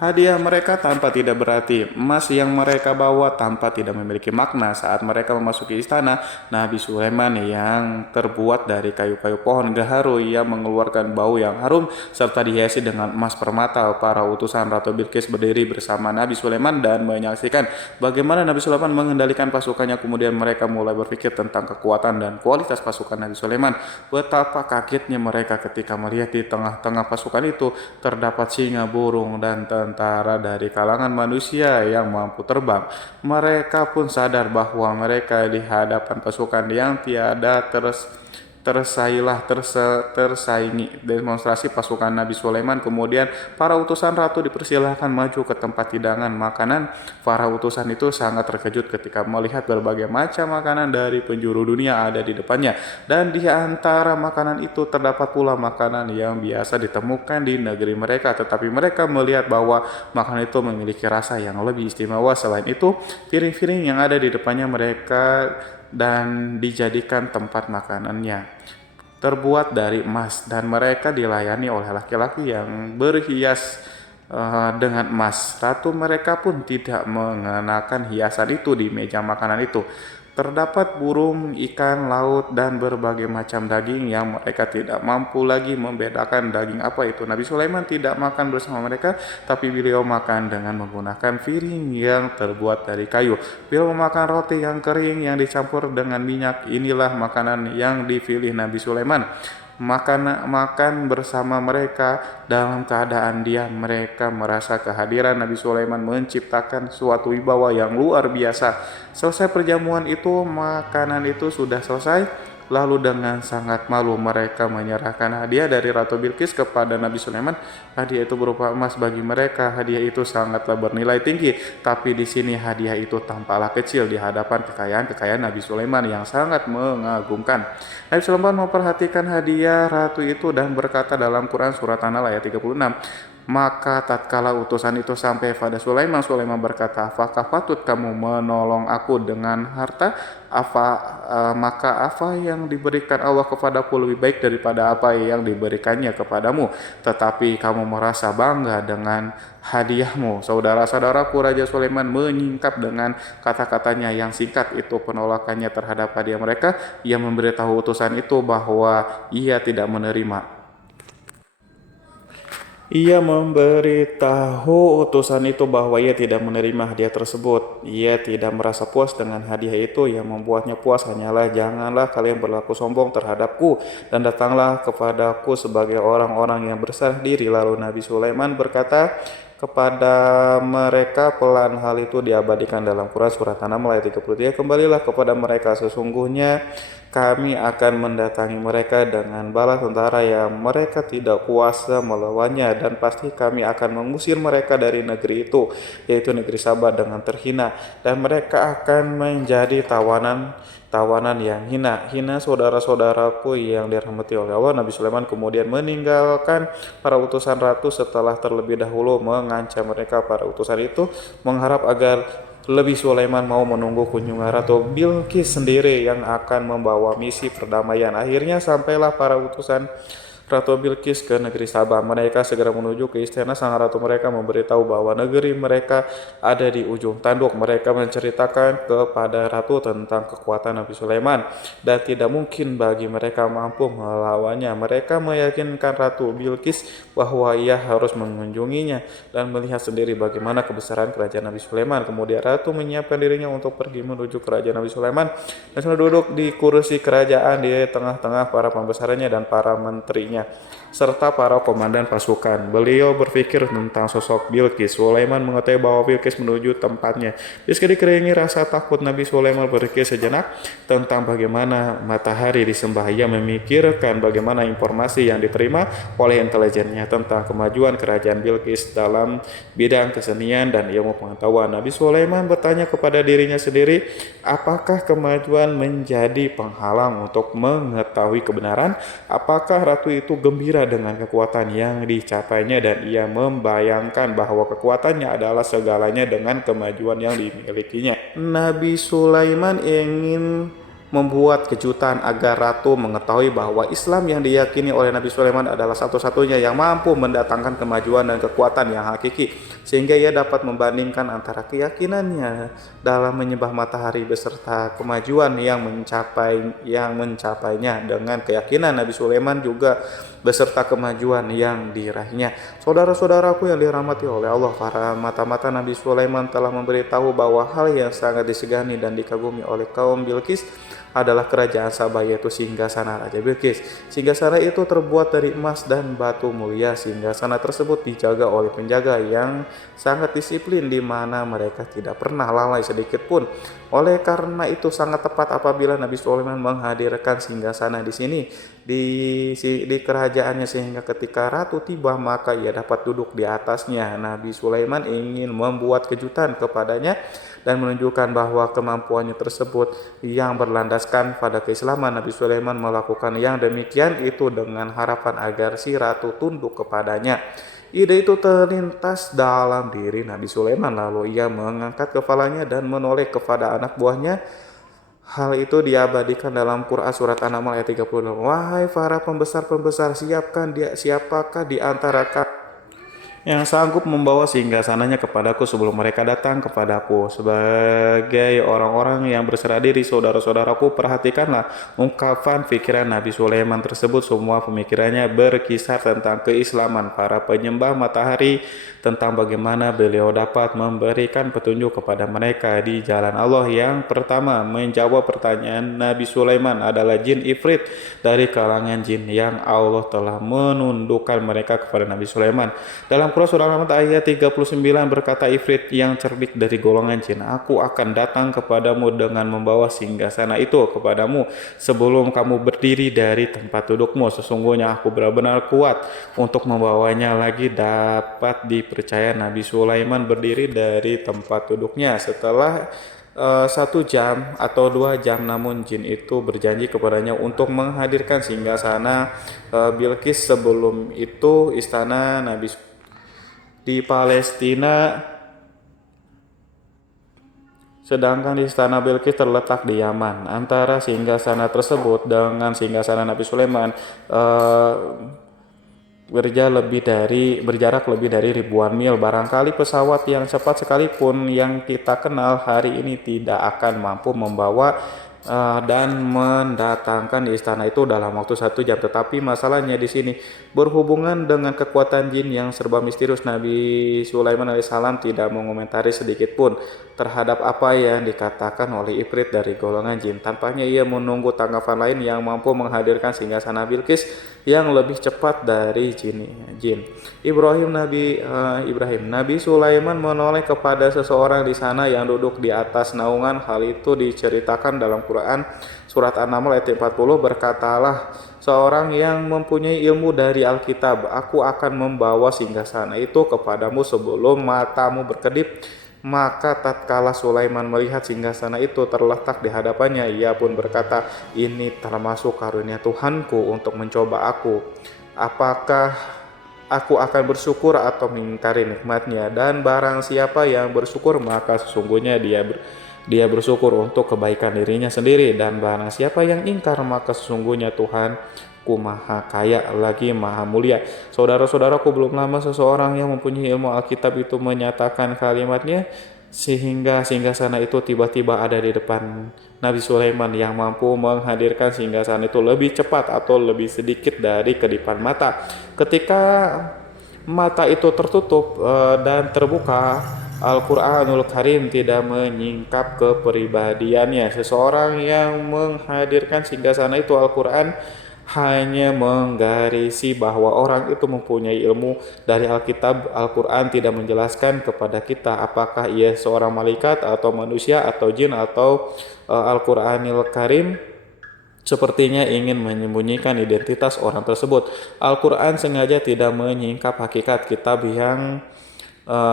Hadiah mereka tanpa tidak berarti, emas yang mereka bawa tanpa tidak memiliki makna. Saat mereka memasuki istana Nabi Sulaiman yang terbuat dari kayu-kayu pohon gaharu, ia mengeluarkan bau yang harum serta dihiasi dengan emas permata. Para utusan Ratu Bilqis berdiri bersama Nabi Sulaiman dan menyaksikan bagaimana Nabi Sulaiman mengendalikan pasukannya. Kemudian mereka mulai berpikir tentang kekuatan dan kualitas pasukan Nabi Sulaiman. Betapa kagetnya mereka ketika melihat di tengah-tengah pasukan itu terdapat singa, burung, dan tentara dari kalangan manusia yang mampu terbang. Mereka pun sadar bahwa mereka di hadapan pasukan yang tiada tersaingi. Demonstrasi pasukan Nabi Sulaiman. Kemudian para utusan ratu dipersilahkan maju ke tempat hidangan makanan. Para utusan itu sangat terkejut ketika melihat berbagai macam makanan dari penjuru dunia ada di depannya, dan di antara makanan itu terdapat pula makanan yang biasa ditemukan di negeri mereka, tetapi mereka melihat bahwa makanan itu memiliki rasa yang lebih istimewa. Selain itu, piring-piring yang ada di depannya mereka dan dijadikan tempat makanannya terbuat dari emas, dan mereka dilayani oleh laki-laki yang berhias dengan emas. Ratu mereka pun tidak mengenakan hiasan itu di meja makanan itu. Terdapat burung, ikan laut, dan berbagai macam daging yang mereka tidak mampu lagi membedakan daging apa itu. Nabi Sulaiman tidak makan bersama mereka, tapi beliau makan dengan menggunakan piring yang terbuat dari kayu. Beliau memakan roti yang kering yang dicampur dengan minyak. Inilah makanan yang dipilih Nabi Sulaiman. Makan bersama mereka dalam keadaan diam. Mereka merasa kehadiran Nabi Sulaiman menciptakan suatu wibawa yang luar biasa. Selesai perjamuan itu, makanan itu sudah selesai. Lalu dengan sangat malu mereka menyerahkan hadiah dari Ratu Bilqis kepada Nabi Sulaiman. Hadiah itu berupa emas. Bagi mereka hadiah itu sangatlah bernilai tinggi, tapi di sini hadiah itu tampaklah kecil di hadapan kekayaan Nabi Sulaiman yang sangat mengagumkan. Nabi Sulaiman memperhatikan hadiah ratu itu dan berkata dalam Quran surat An-Nahl ayat 36, maka tatkala utusan itu sampai pada Sulaiman, Sulaiman berkata, apakah patut kamu menolong aku dengan harta? Maka apa yang diberikan Allah kepadaku lebih baik daripada apa yang diberikannya kepadamu. Tetapi kamu merasa bangga dengan hadiahmu. Saudara-saudaraku, Raja Sulaiman menyingkap dengan kata-katanya yang singkat itu penolakannya terhadap hadiah mereka. Ia memberitahu utusan itu bahwa ia tidak menerima. Ia memberitahu utusan itu bahwa ia tidak menerima hadiah tersebut. Ia tidak merasa puas dengan hadiah itu. Yang membuatnya puas hanyalah, janganlah kalian berlaku sombong terhadapku dan datanglah kepadaku sebagai orang-orang yang berserah diri. Lalu Nabi Sulaiman berkata kepada mereka, pelan hal itu diabadikan dalam Quran surat An-Naml ayat 33, kembalilah kepada mereka, sesungguhnya kami akan mendatangi mereka dengan bala tentara yang mereka tidak kuasa melawannya, dan pasti kami akan mengusir mereka dari negeri itu, yaitu negeri Sabah, dengan terhina, dan mereka akan menjadi tawanan yang hina. Saudara-saudaraku yang dirahmati oleh Allah, Nabi Sulaiman kemudian meninggalkan para utusan ratu setelah terlebih dahulu mengancam mereka. Para utusan itu mengharap agar lebih Sulaiman mau menunggu kunjungan Ratu Bilqis sendiri yang akan membawa misi perdamaian. Akhirnya sampailah para utusan Ratu Bilqis ke negeri Sabah. Mereka segera menuju ke istana sang ratu. Mereka memberitahu bahwa negeri mereka ada di ujung tanduk. Mereka menceritakan kepada ratu tentang kekuatan Nabi Sulaiman dan tidak mungkin bagi mereka mampu melawannya. Mereka meyakinkan Ratu Bilqis bahwa ia harus mengunjunginya dan melihat sendiri bagaimana kebesaran kerajaan Nabi Sulaiman. Kemudian ratu menyiapkan dirinya untuk pergi menuju kerajaan Nabi Sulaiman dan sudah duduk di kursi kerajaan di tengah-tengah para pembesarnya dan para menterinya serta para komandan pasukan. Beliau berpikir tentang sosok Bilqis. Sulaiman mengetahui bahwa Bilqis menuju tempatnya. Meski dikelilingi rasa takut, Nabi Sulaiman berpikir sejenak tentang bagaimana matahari disembah. Ia memikirkan bagaimana informasi yang diterima oleh intelijennya tentang kemajuan kerajaan Bilqis dalam bidang kesenian dan ilmu pengetahuan. Nabi Sulaiman bertanya kepada dirinya sendiri, apakah kemajuan menjadi penghalang untuk mengetahui kebenaran? Apakah ratu itu gembira dengan kekuatan yang dicapainya, dan ia membayangkan bahwa kekuatannya adalah segalanya dengan kemajuan yang dimilikinya. Nabi Sulaiman ingin membuat kejutan agar ratu mengetahui bahwa Islam yang diyakini oleh Nabi Sulaiman adalah satu-satunya yang mampu mendatangkan kemajuan dan kekuatan yang hakiki, sehingga ia dapat membandingkan antara keyakinannya dalam menyembah matahari beserta kemajuan yang mencapainya dengan keyakinan Nabi Sulaiman juga beserta kemajuan yang diraihnya. Saudara-saudaraku yang dirahmati oleh Allah, para mata-mata Nabi Sulaiman telah memberitahu bahwa hal yang sangat disegani dan dikagumi oleh kaum Bilqis adalah kerajaan Sabah, yaitu singgasana Raja Bilqis. Singgasana itu terbuat dari emas dan batu mulia. Singgasana tersebut dijaga oleh penjaga yang sangat disiplin, di mana mereka tidak pernah lalai sedikit pun. Oleh karena itu sangat tepat apabila Nabi Sulaiman menghadirkan singgasana di sini di kerajaannya, sehingga ketika ratu tiba maka ia dapat duduk di atasnya. Nabi Sulaiman ingin membuat kejutan kepadanya dan menunjukkan bahwa kemampuannya tersebut yang berlandaskan pada keislaman. Nabi Sulaiman melakukan yang demikian itu dengan harapan agar si ratu tunduk kepadanya. Ide itu terlintas dalam diri Nabi Sulaiman, lalu ia mengangkat kepalanya dan menoleh kepada anak buahnya. Hal itu diabadikan dalam Quran surat An-Naml ayat 36. Wahai para pembesar-pembesar, siapakah di antara kalian yang sanggup membawa singgasananya kepadaku sebelum mereka datang kepadaku? Sebagai orang-orang yang berserah diri, saudara-saudaraku, perhatikanlah ungkapan pikiran Nabi Sulaiman tersebut. Semua pemikirannya berkisar tentang keislaman para penyembah matahari, tentang bagaimana beliau dapat memberikan petunjuk kepada mereka di jalan Allah. Yang pertama menjawab pertanyaan Nabi Sulaiman adalah jin Ifrit dari kalangan jin yang Allah telah menundukkan mereka kepada Nabi Sulaiman. Dalam dalam Quran surah Al-Rahman ayat 39 berkata Ifrit yang cerdik dari golongan jin, aku akan datang kepadamu dengan membawa singgasana itu kepadamu sebelum kamu berdiri dari tempat dudukmu. Sesungguhnya aku benar-benar kuat untuk membawanya lagi. Dapat dipercaya Nabi Sulaiman berdiri dari tempat duduknya setelah 1 jam atau 2 jam, namun jin itu berjanji kepadanya untuk menghadirkan singgasana Bilqis. Sebelum itu istana Nabi di Palestina, sedangkan istana Bilqis terletak di Yaman. Antara singgasana tersebut dengan singgasana Nabi Sulaiman berjarak lebih dari ribuan mil. Barangkali pesawat yang cepat sekalipun yang kita kenal hari ini tidak akan mampu membawa dan mendatangkan di istana itu dalam waktu 1 jam. Tetapi masalahnya di sini berhubungan dengan kekuatan jin yang serba misterius. Nabi Sulaiman alaihissalam tidak mengomentari sedikit pun terhadap apa yang dikatakan oleh Ifrit dari golongan jin. Tampaknya ia menunggu tanggapan lain yang mampu menghadirkan singgasana Bilqis yang lebih cepat dari jin. Nabi Sulaiman menoleh kepada seseorang di sana yang duduk di atas naungan. Hal itu diceritakan dalam Quran surat An-Naml ayat 40. Berkatalah seorang yang mempunyai ilmu dari Alkitab, aku akan membawa singgasana itu kepadamu sebelum matamu berkedip. Maka tatkala Sulaiman melihat singgasana itu terletak di hadapannya, ia pun berkata, ini termasuk karunia Tuhanku untuk mencoba aku. Apakah aku akan bersyukur atau mengingkari nikmatnya? Dan barang siapa yang bersyukur, maka sesungguhnya dia bersyukur untuk kebaikan dirinya sendiri. Dan barang siapa yang ingkar, maka sesungguhnya Tuhanku maha kaya lagi maha mulia. Saudara-saudaraku, belum lama seseorang yang mempunyai ilmu Alkitab itu menyatakan kalimatnya sehingga singgasana itu tiba-tiba ada di depan Nabi Sulaiman yang mampu menghadirkan singgasana itu lebih cepat atau lebih sedikit dari kedipan mata. Ketika mata itu tertutup dan terbuka, Al-Quranul Karim tidak menyingkap kepribadiannya. Seseorang yang menghadirkan singgasana itu Al-Quran hanya menggarisi bahwa orang itu mempunyai ilmu dari Alkitab. Al-Quran tidak menjelaskan kepada kita apakah ia seorang malaikat atau manusia atau jin atau Al-Quranul Karim sepertinya ingin menyembunyikan identitas orang tersebut. Al-Quran sengaja tidak menyingkap hakikat kitab yang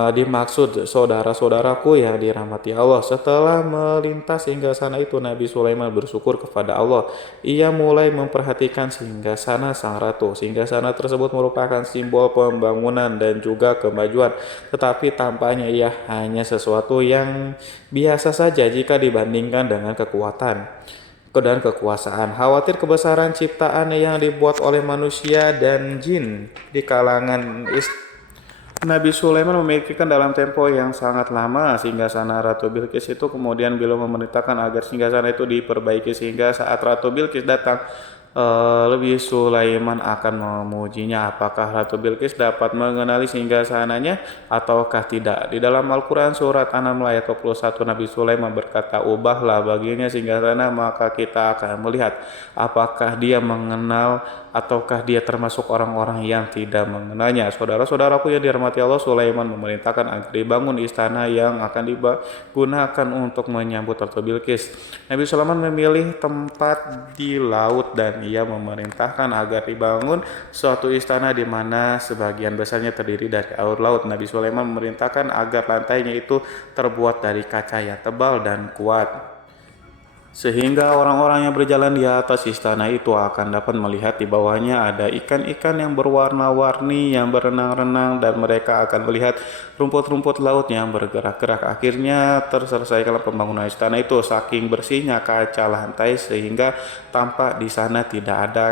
dimaksud. Saudara-saudaraku yang dirahmati Allah, setelah melintas singgasana itu, Nabi Sulaiman bersyukur kepada Allah. Ia mulai memperhatikan singgasana sang ratu. Singgasana tersebut merupakan simbol pembangunan dan juga kemajuan, tetapi tampaknya ia hanya sesuatu yang biasa saja jika dibandingkan dengan kekuatan dan kekuasaan. Khawatir kebesaran ciptaan yang dibuat oleh manusia dan jin di kalangan Nabi Sulaiman memikirkan dalam tempo yang sangat lama singgasana Ratu Bilqis itu. Kemudian beliau memerintahkan agar singgasana itu diperbaiki sehingga saat Ratu Bilqis datang, lebih Sulaiman akan memujinya. Apakah Ratu Bilqis dapat mengenali singgasananya ataukah tidak? Di dalam Al-Quran surat An-Naml ayat 21 Nabi Sulaiman berkata, ubahlah baginya singgasana maka kita akan melihat apakah dia mengenal ataukah dia termasuk orang-orang yang tidak mengenalnya. Saudara-saudaraku yang dirahmati Allah, Sulaiman memerintahkan agar dibangun istana yang akan digunakan untuk menyambut Ratu Bilqis. Nabi Sulaiman memilih tempat di laut dan ia memerintahkan agar dibangun suatu istana di mana sebagian besarnya terdiri dari air laut. Nabi Sulaiman memerintahkan agar lantainya itu terbuat dari kaca yang tebal dan kuat, sehingga orang-orang yang berjalan di atas istana itu akan dapat melihat di bawahnya ada ikan-ikan yang berwarna-warni yang berenang-renang, dan mereka akan melihat rumput-rumput laut yang bergerak-gerak. Akhirnya terselesaikan pembangunan istana itu. Saking bersihnya kaca lantai sehingga tampak di sana tidak ada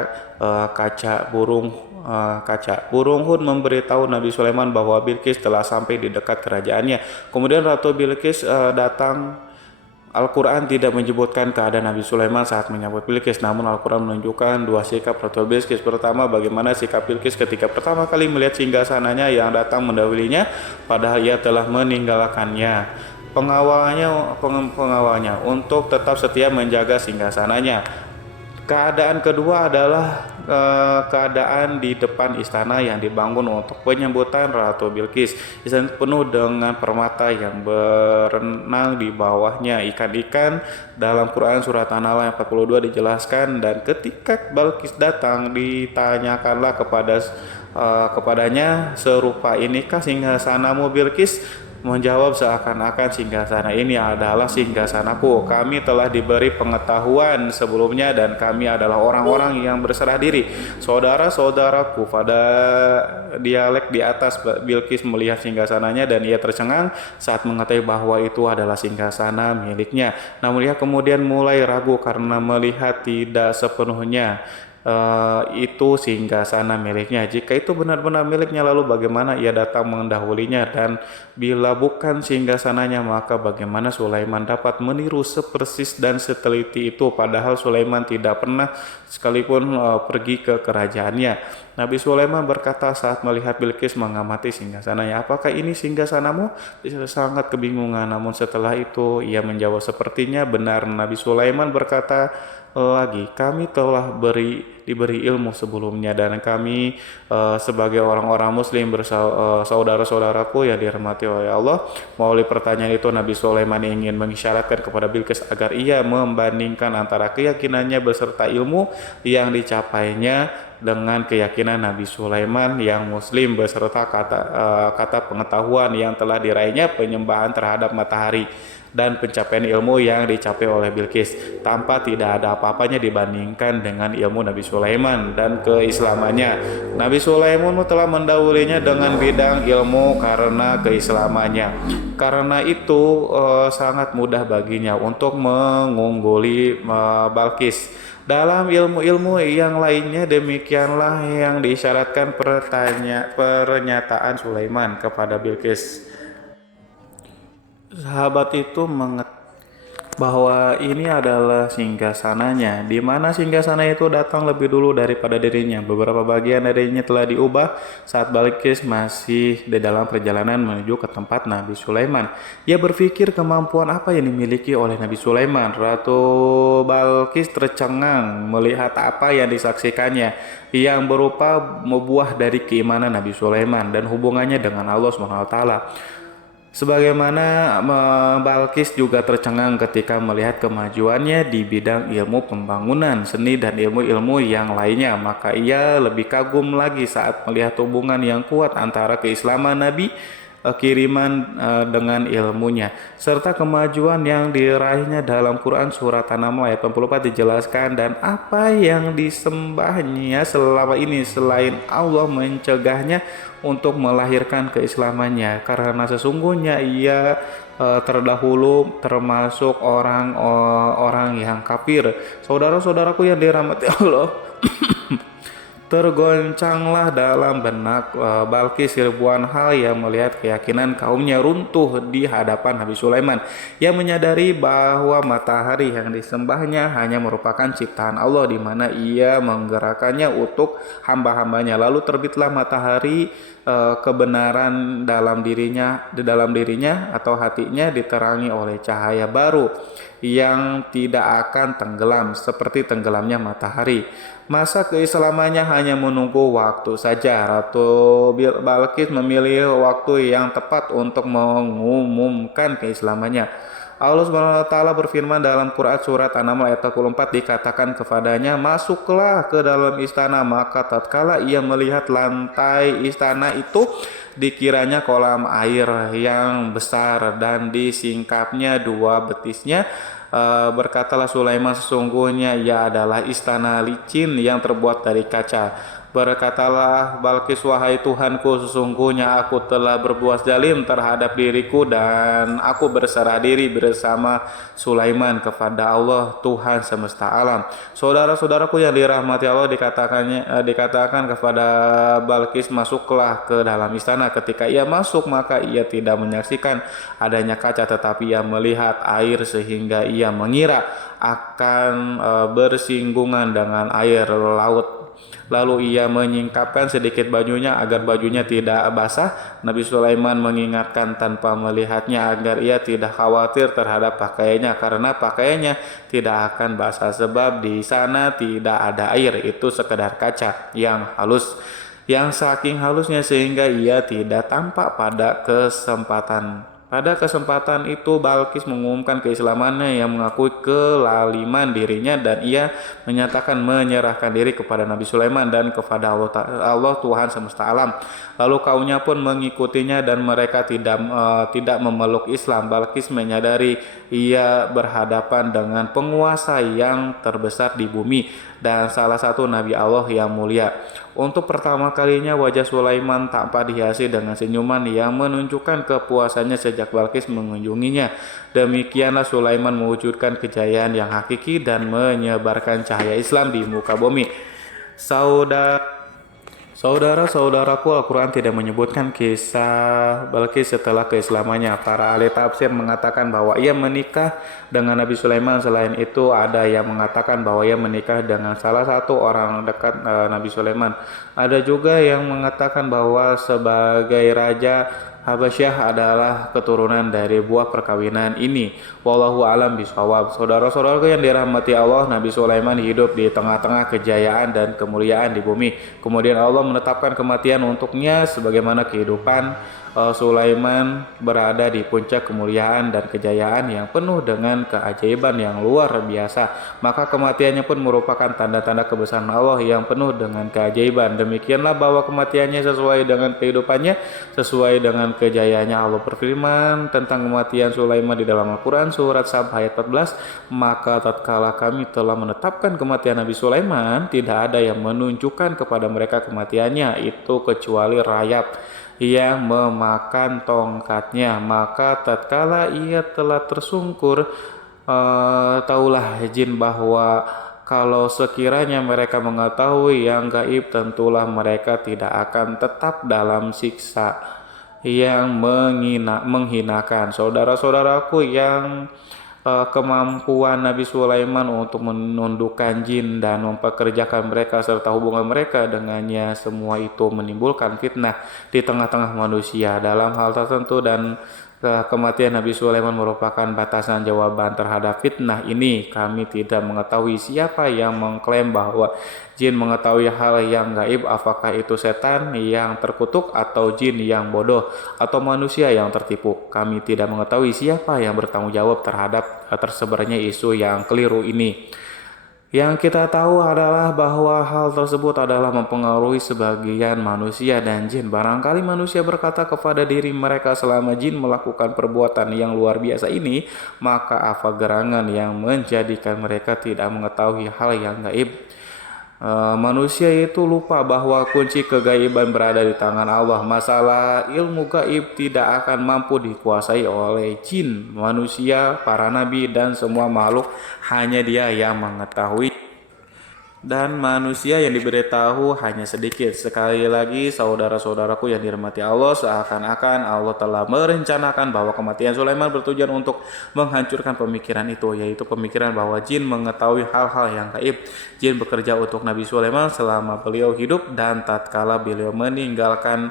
kaca burung. Burung pun memberitahu Nabi Sulaiman bahwa Bilqis telah sampai di dekat kerajaannya. Kemudian Ratu Bilqis datang. Al-Quran tidak menyebutkan keadaan Nabi Sulaiman saat menyambut Bilqis, namun Al-Quran menunjukkan dua sikap Ratu Bilqis. Pertama, bagaimana sikap Bilqis ketika pertama kali melihat singgasananya yang datang mendahulunya, padahal ia telah meninggalkannya pengawalnya untuk tetap setia menjaga singgasananya. Keadaan kedua adalah keadaan di depan istana yang dibangun untuk penyambutan Ratu Bilqis. Istana penuh dengan permata yang berenang di bawahnya ikan-ikan. Dalam Quran surat An-Nahl ayat 42 dijelaskan, dan ketika Bilqis datang ditanyakanlah kepadanya, serupa inikah singgasanamu Bilqis? Menjawab seakan-akan singgasana ini adalah singgasanaku. Kami telah diberi pengetahuan sebelumnya dan kami adalah orang-orang yang berserah diri. Saudara-saudaraku, pada dialek di atas Bilqis melihat singgasananya dan ia tercengang saat mengetahui bahwa itu adalah singgasana miliknya. Namun ia kemudian mulai ragu karena melihat tidak sepenuhnya itu singgasana miliknya. Jika itu benar-benar miliknya, lalu bagaimana ia datang mendahulinya? Dan bila bukan singgasananya, maka bagaimana Sulaiman dapat meniru sepersis dan seteliti itu, padahal Sulaiman tidak pernah sekalipun pergi ke kerajaannya. Nabi Sulaiman berkata saat melihat Bilqis mengamati singgasananya, apakah ini singgasanamu? Dia sangat kebingungan, namun setelah itu ia menjawab, sepertinya benar. Nabi Sulaiman berkata lagi, kami telah diberi ilmu sebelumnya dan kami sebagai orang-orang muslim saudara-saudaraku yang dirahmati oleh Allah. Melalui pertanyaan itu Nabi Sulaiman ingin mengisyaratkan kepada Bilqis agar ia membandingkan antara keyakinannya beserta ilmu yang dicapainya dengan keyakinan Nabi Sulaiman yang muslim beserta kata pengetahuan yang telah diraihnya penyembahan terhadap matahari dan pencapaian ilmu yang dicapai oleh Bilqis tanpa tidak ada apa-apanya dibandingkan dengan ilmu Nabi Sulaiman dan keislamannya. Nabi Sulaiman telah mendahulunya dengan bidang ilmu karena keislamannya. Karena itu sangat mudah baginya untuk mengungguli Bilqis. Dalam ilmu-ilmu yang lainnya demikianlah yang diisyaratkan pernyataan Sulaiman kepada Bilqis. Sahabat itu mengetahui bahwa ini adalah singgasananya, di mana singgasana itu datang lebih dulu daripada dirinya. Beberapa bagian darinya telah diubah saat Bilqis masih di dalam perjalanan menuju ke tempat Nabi Sulaiman. Ia berpikir kemampuan apa yang dimiliki oleh Nabi Sulaiman. Ratu Bilqis tercengang melihat apa yang disaksikannya yang berupa buah dari keimanan Nabi Sulaiman dan hubungannya dengan Allah SWT. Sebagaimana Bilqis juga tercengang ketika melihat kemajuannya di bidang ilmu pembangunan, seni, dan ilmu-ilmu yang lainnya. Maka ia lebih kagum lagi saat melihat hubungan yang kuat antara keislaman Nabi kiriman dengan ilmunya serta kemajuan yang diraihnya. Dalam Quran surat An-Naml ayat 84 dijelaskan, dan apa yang disembahnya selama ini selain Allah mencegahnya untuk melahirkan keislamannya, karena sesungguhnya ia terdahulu termasuk orang-orang yang kafir. Saudara-saudaraku yang dirahmati Allah, tergoncanglah dalam benak Bilqis ribuan hal yang melihat keyakinan kaumnya runtuh di hadapan Nabi Sulaiman yang menyadari bahwa matahari yang disembahnya hanya merupakan ciptaan Allah, di mana ia menggerakkannya untuk hamba-hambanya. Lalu terbitlah matahari kebenaran di dalam dirinya atau hatinya diterangi oleh cahaya baru yang tidak akan tenggelam seperti tenggelamnya matahari. Masa keislamannya hanya menunggu waktu saja. Ratu Bilqis memilih waktu yang tepat untuk mengumumkan keislamannya. Allah SWT berfirman dalam Quran surat An-Naml ayat 44, dikatakan kepadanya, masuklah ke dalam istana. Maka tatkala ia melihat lantai istana itu, dikiranya kolam air yang besar dan disingkapnya dua betisnya. Berkatalah Sulaiman, sesungguhnya ia adalah istana licin yang terbuat dari kaca. Berkatalah Bilqis, wahai Tuhanku, sesungguhnya aku telah berbuat zalim terhadap diriku dan aku berserah diri bersama Sulaiman kepada Allah Tuhan semesta alam. Saudara-saudaraku yang dirahmati Allah, dikatakan kepada Bilqis, masuklah ke dalam istana. Ketika ia masuk, maka ia tidak menyaksikan adanya kaca, tetapi ia melihat air sehingga ia mengira akan bersinggungan dengan air laut. Lalu ia ia menyingkapkan sedikit bajunya agar bajunya tidak basah, Nabi Sulaiman mengingatkan tanpa melihatnya agar ia tidak khawatir terhadap pakaiannya karena pakaiannya tidak akan basah sebab di sana tidak ada air, itu sekedar kaca yang halus yang saking halusnya sehingga ia tidak tampak pada kesempatan itu Balkis mengumumkan keislamannya yang mengakui kelaliman dirinya dan ia menyatakan menyerahkan diri kepada Nabi Sulaiman dan kepada Allah Tuhan semesta alam. Lalu kaumnya pun mengikutinya dan mereka tidak memeluk Islam. Balkis menyadari ia berhadapan dengan penguasa yang terbesar di bumi dan salah satu Nabi Allah yang mulia. Untuk pertama kalinya wajah Sulaiman tampak dihiasi dengan senyuman yang menunjukkan kepuasannya sejak Balkis mengunjunginya. Demikianlah Sulaiman mewujudkan kejayaan yang hakiki dan menyebarkan cahaya Islam di muka bumi. Saudara-saudaraku, Al-Quran tidak menyebutkan kisah Balkis setelah keislamannya. Para ahli tafsir mengatakan bahwa ia menikah dengan Nabi Sulaiman. Selain itu, ada yang mengatakan bahwa ia menikah dengan salah satu orang dekat Nabi Sulaiman. Ada juga yang mengatakan bahwa sebagai raja Habasyah adalah keturunan dari buah perkawinan ini. Wallahu alam bishawab. Saudara-saudaraku yang dirahmati Allah, Nabi Sulaiman hidup di tengah-tengah kejayaan dan kemuliaan di bumi. Kemudian Allah menetapkan kematian untuknya sebagaimana kehidupan. Sulaiman berada di puncak kemuliaan dan kejayaan yang penuh dengan keajaiban yang luar biasa. Maka kematiannya pun merupakan tanda-tanda kebesaran Allah yang penuh dengan keajaiban. Demikianlah bahwa kematiannya sesuai dengan kehidupannya, sesuai dengan kejayaannya. Allah berfirman tentang kematian Sulaiman di dalam Al-Quran surat Sab ayat 14. Maka tatkala kami telah menetapkan kematian Nabi Sulaiman, tidak ada yang menunjukkan kepada mereka kematiannya itu kecuali rayap yang memakan tongkatnya. Maka tatkala ia telah tersungkur, taulah jin bahwa kalau sekiranya mereka mengetahui yang gaib, tentulah mereka tidak akan tetap dalam siksa yang menghinakan. Saudara-saudaraku yang kemampuan Nabi Sulaiman untuk menundukkan jin dan mempekerjakan mereka serta hubungan mereka dengannya, semua itu menimbulkan fitnah di tengah-tengah manusia dalam hal tertentu, dan kematian Nabi Sulaiman merupakan batasan jawaban terhadap fitnah ini. Kami tidak mengetahui siapa yang mengklaim bahwa jin mengetahui hal yang gaib, apakah itu setan yang terkutuk atau jin yang bodoh atau manusia yang tertipu. Kami tidak mengetahui siapa yang bertanggung jawab terhadap tersebarnya isu yang keliru ini. Yang kita tahu adalah bahwa hal tersebut adalah mempengaruhi sebagian manusia dan jin. Barangkali manusia berkata kepada diri mereka, selama jin melakukan perbuatan yang luar biasa ini, maka apa gerangan yang menjadikan mereka tidak mengetahui hal yang gaib? Manusia itu lupa bahwa kunci kegaiban berada di tangan Allah. Masalah ilmu gaib tidak akan mampu dikuasai oleh jin, manusia, para nabi, dan semua makhluk. Hanya Dia yang mengetahui, dan manusia yang diberitahu hanya sedikit. Sekali lagi, saudara-saudaraku yang dirahmati Allah, seakan-akan Allah telah merencanakan bahwa kematian Sulaiman bertujuan untuk menghancurkan pemikiran itu, yaitu pemikiran bahwa jin mengetahui hal-hal yang gaib. Jin bekerja untuk Nabi Sulaiman selama beliau hidup, dan tatkala beliau meninggalkan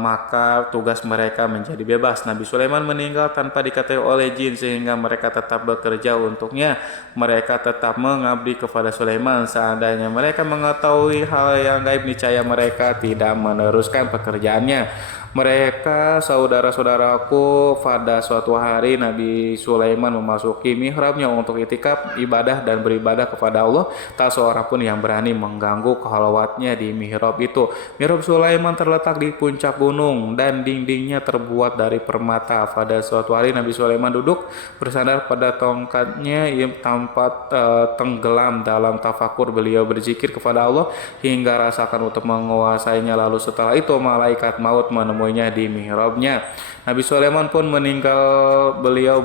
maka tugas mereka menjadi bebas. Nabi Sulaiman meninggal tanpa diketahui oleh jin sehingga mereka tetap bekerja untuknya. Mereka tetap mengabdi kepada Sulaiman. Seandainya mereka mengetahui hal yang gaib, niscaya mereka tidak meneruskan pekerjaannya. Mereka, saudara-saudaraku, pada suatu hari Nabi Sulaiman memasuki mihrabnya untuk itikaf, ibadah dan beribadah kepada Allah. Tak seorang pun yang berani mengganggu khalwatnya di mihrab itu. Mihrab Sulaiman terletak di puncak gunung dan dindingnya terbuat dari permata. Pada suatu hari Nabi Sulaiman duduk bersandar pada tongkatnya yang tampak tenggelam dalam tafakur. Beliau berzikir kepada Allah hingga rasakan untuk menguasainya. Lalu setelah itu malaikat maut menemuinya di mihrabnya. Nabi Sulaiman pun meninggal, beliau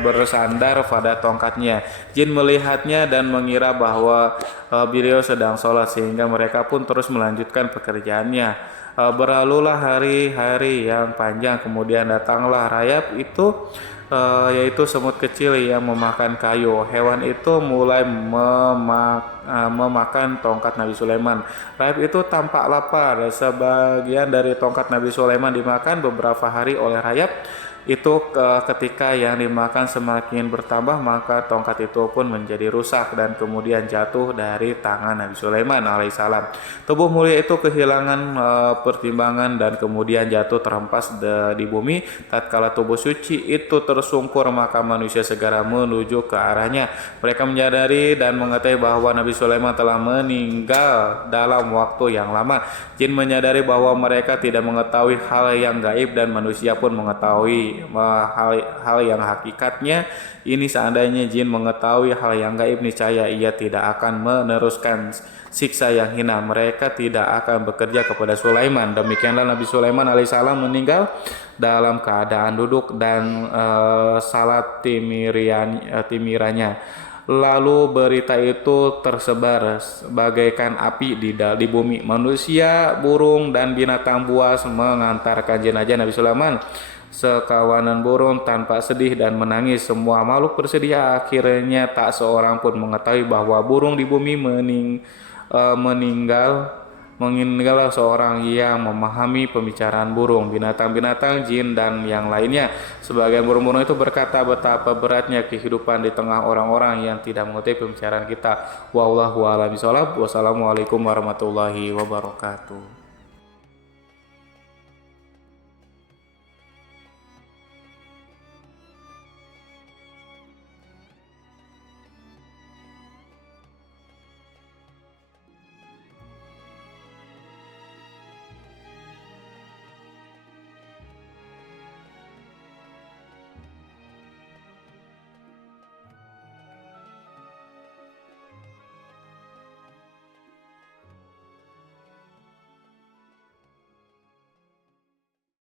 bersandar pada tongkatnya. Jin melihatnya dan mengira bahwa beliau sedang sholat sehingga mereka pun terus melanjutkan pekerjaannya. Berlalulah hari-hari yang panjang, kemudian datanglah rayap itu, yaitu semut kecil yang memakan kayu. Hewan itu mulai memakan tongkat Nabi Sulaiman. Rayap itu tampak lapar. Sebagian dari tongkat Nabi Sulaiman dimakan beberapa hari oleh rayap. Itu ketika yang dimakan semakin bertambah, maka tongkat itu pun menjadi rusak dan kemudian jatuh dari tangan Nabi Sulaiman alaihissalam. Tubuh mulia itu kehilangan pertimbangan dan kemudian jatuh terhempas di bumi. Tatkala tubuh suci itu tersungkur, maka manusia segera menuju ke arahnya. Mereka menyadari dan mengetahui bahwa Nabi Sulaiman telah meninggal dalam waktu yang lama. Jin menyadari bahwa mereka tidak mengetahui hal yang gaib dan manusia pun mengetahui hal yang hakikatnya. Ini seandainya jin mengetahui hal yang gaib, niscaya ia tidak akan meneruskan siksa yang hina. Mereka tidak akan bekerja kepada Sulaiman. Demikianlah Nabi Sulaiman alaihissalam meninggal dalam keadaan duduk dan salat timiranya. Lalu berita itu tersebar bagaikan api di bumi. Manusia, burung, dan binatang buas mengantarkan jenazah Nabi Sulaiman. Sekawanan burung tanpa sedih dan menangis. Semua makhluk bersedih. Akhirnya tak seorang pun mengetahui bahwa burung di bumi meninggal seorang yang memahami pembicaraan burung, binatang-binatang, jin, dan yang lainnya. Sebagian burung-burung itu berkata betapa beratnya kehidupan di tengah orang-orang yang tidak mengetahui pembicaraan kita. Wallahu a'lam bishawab. Wassalamualaikum warahmatullahi wabarakatuh.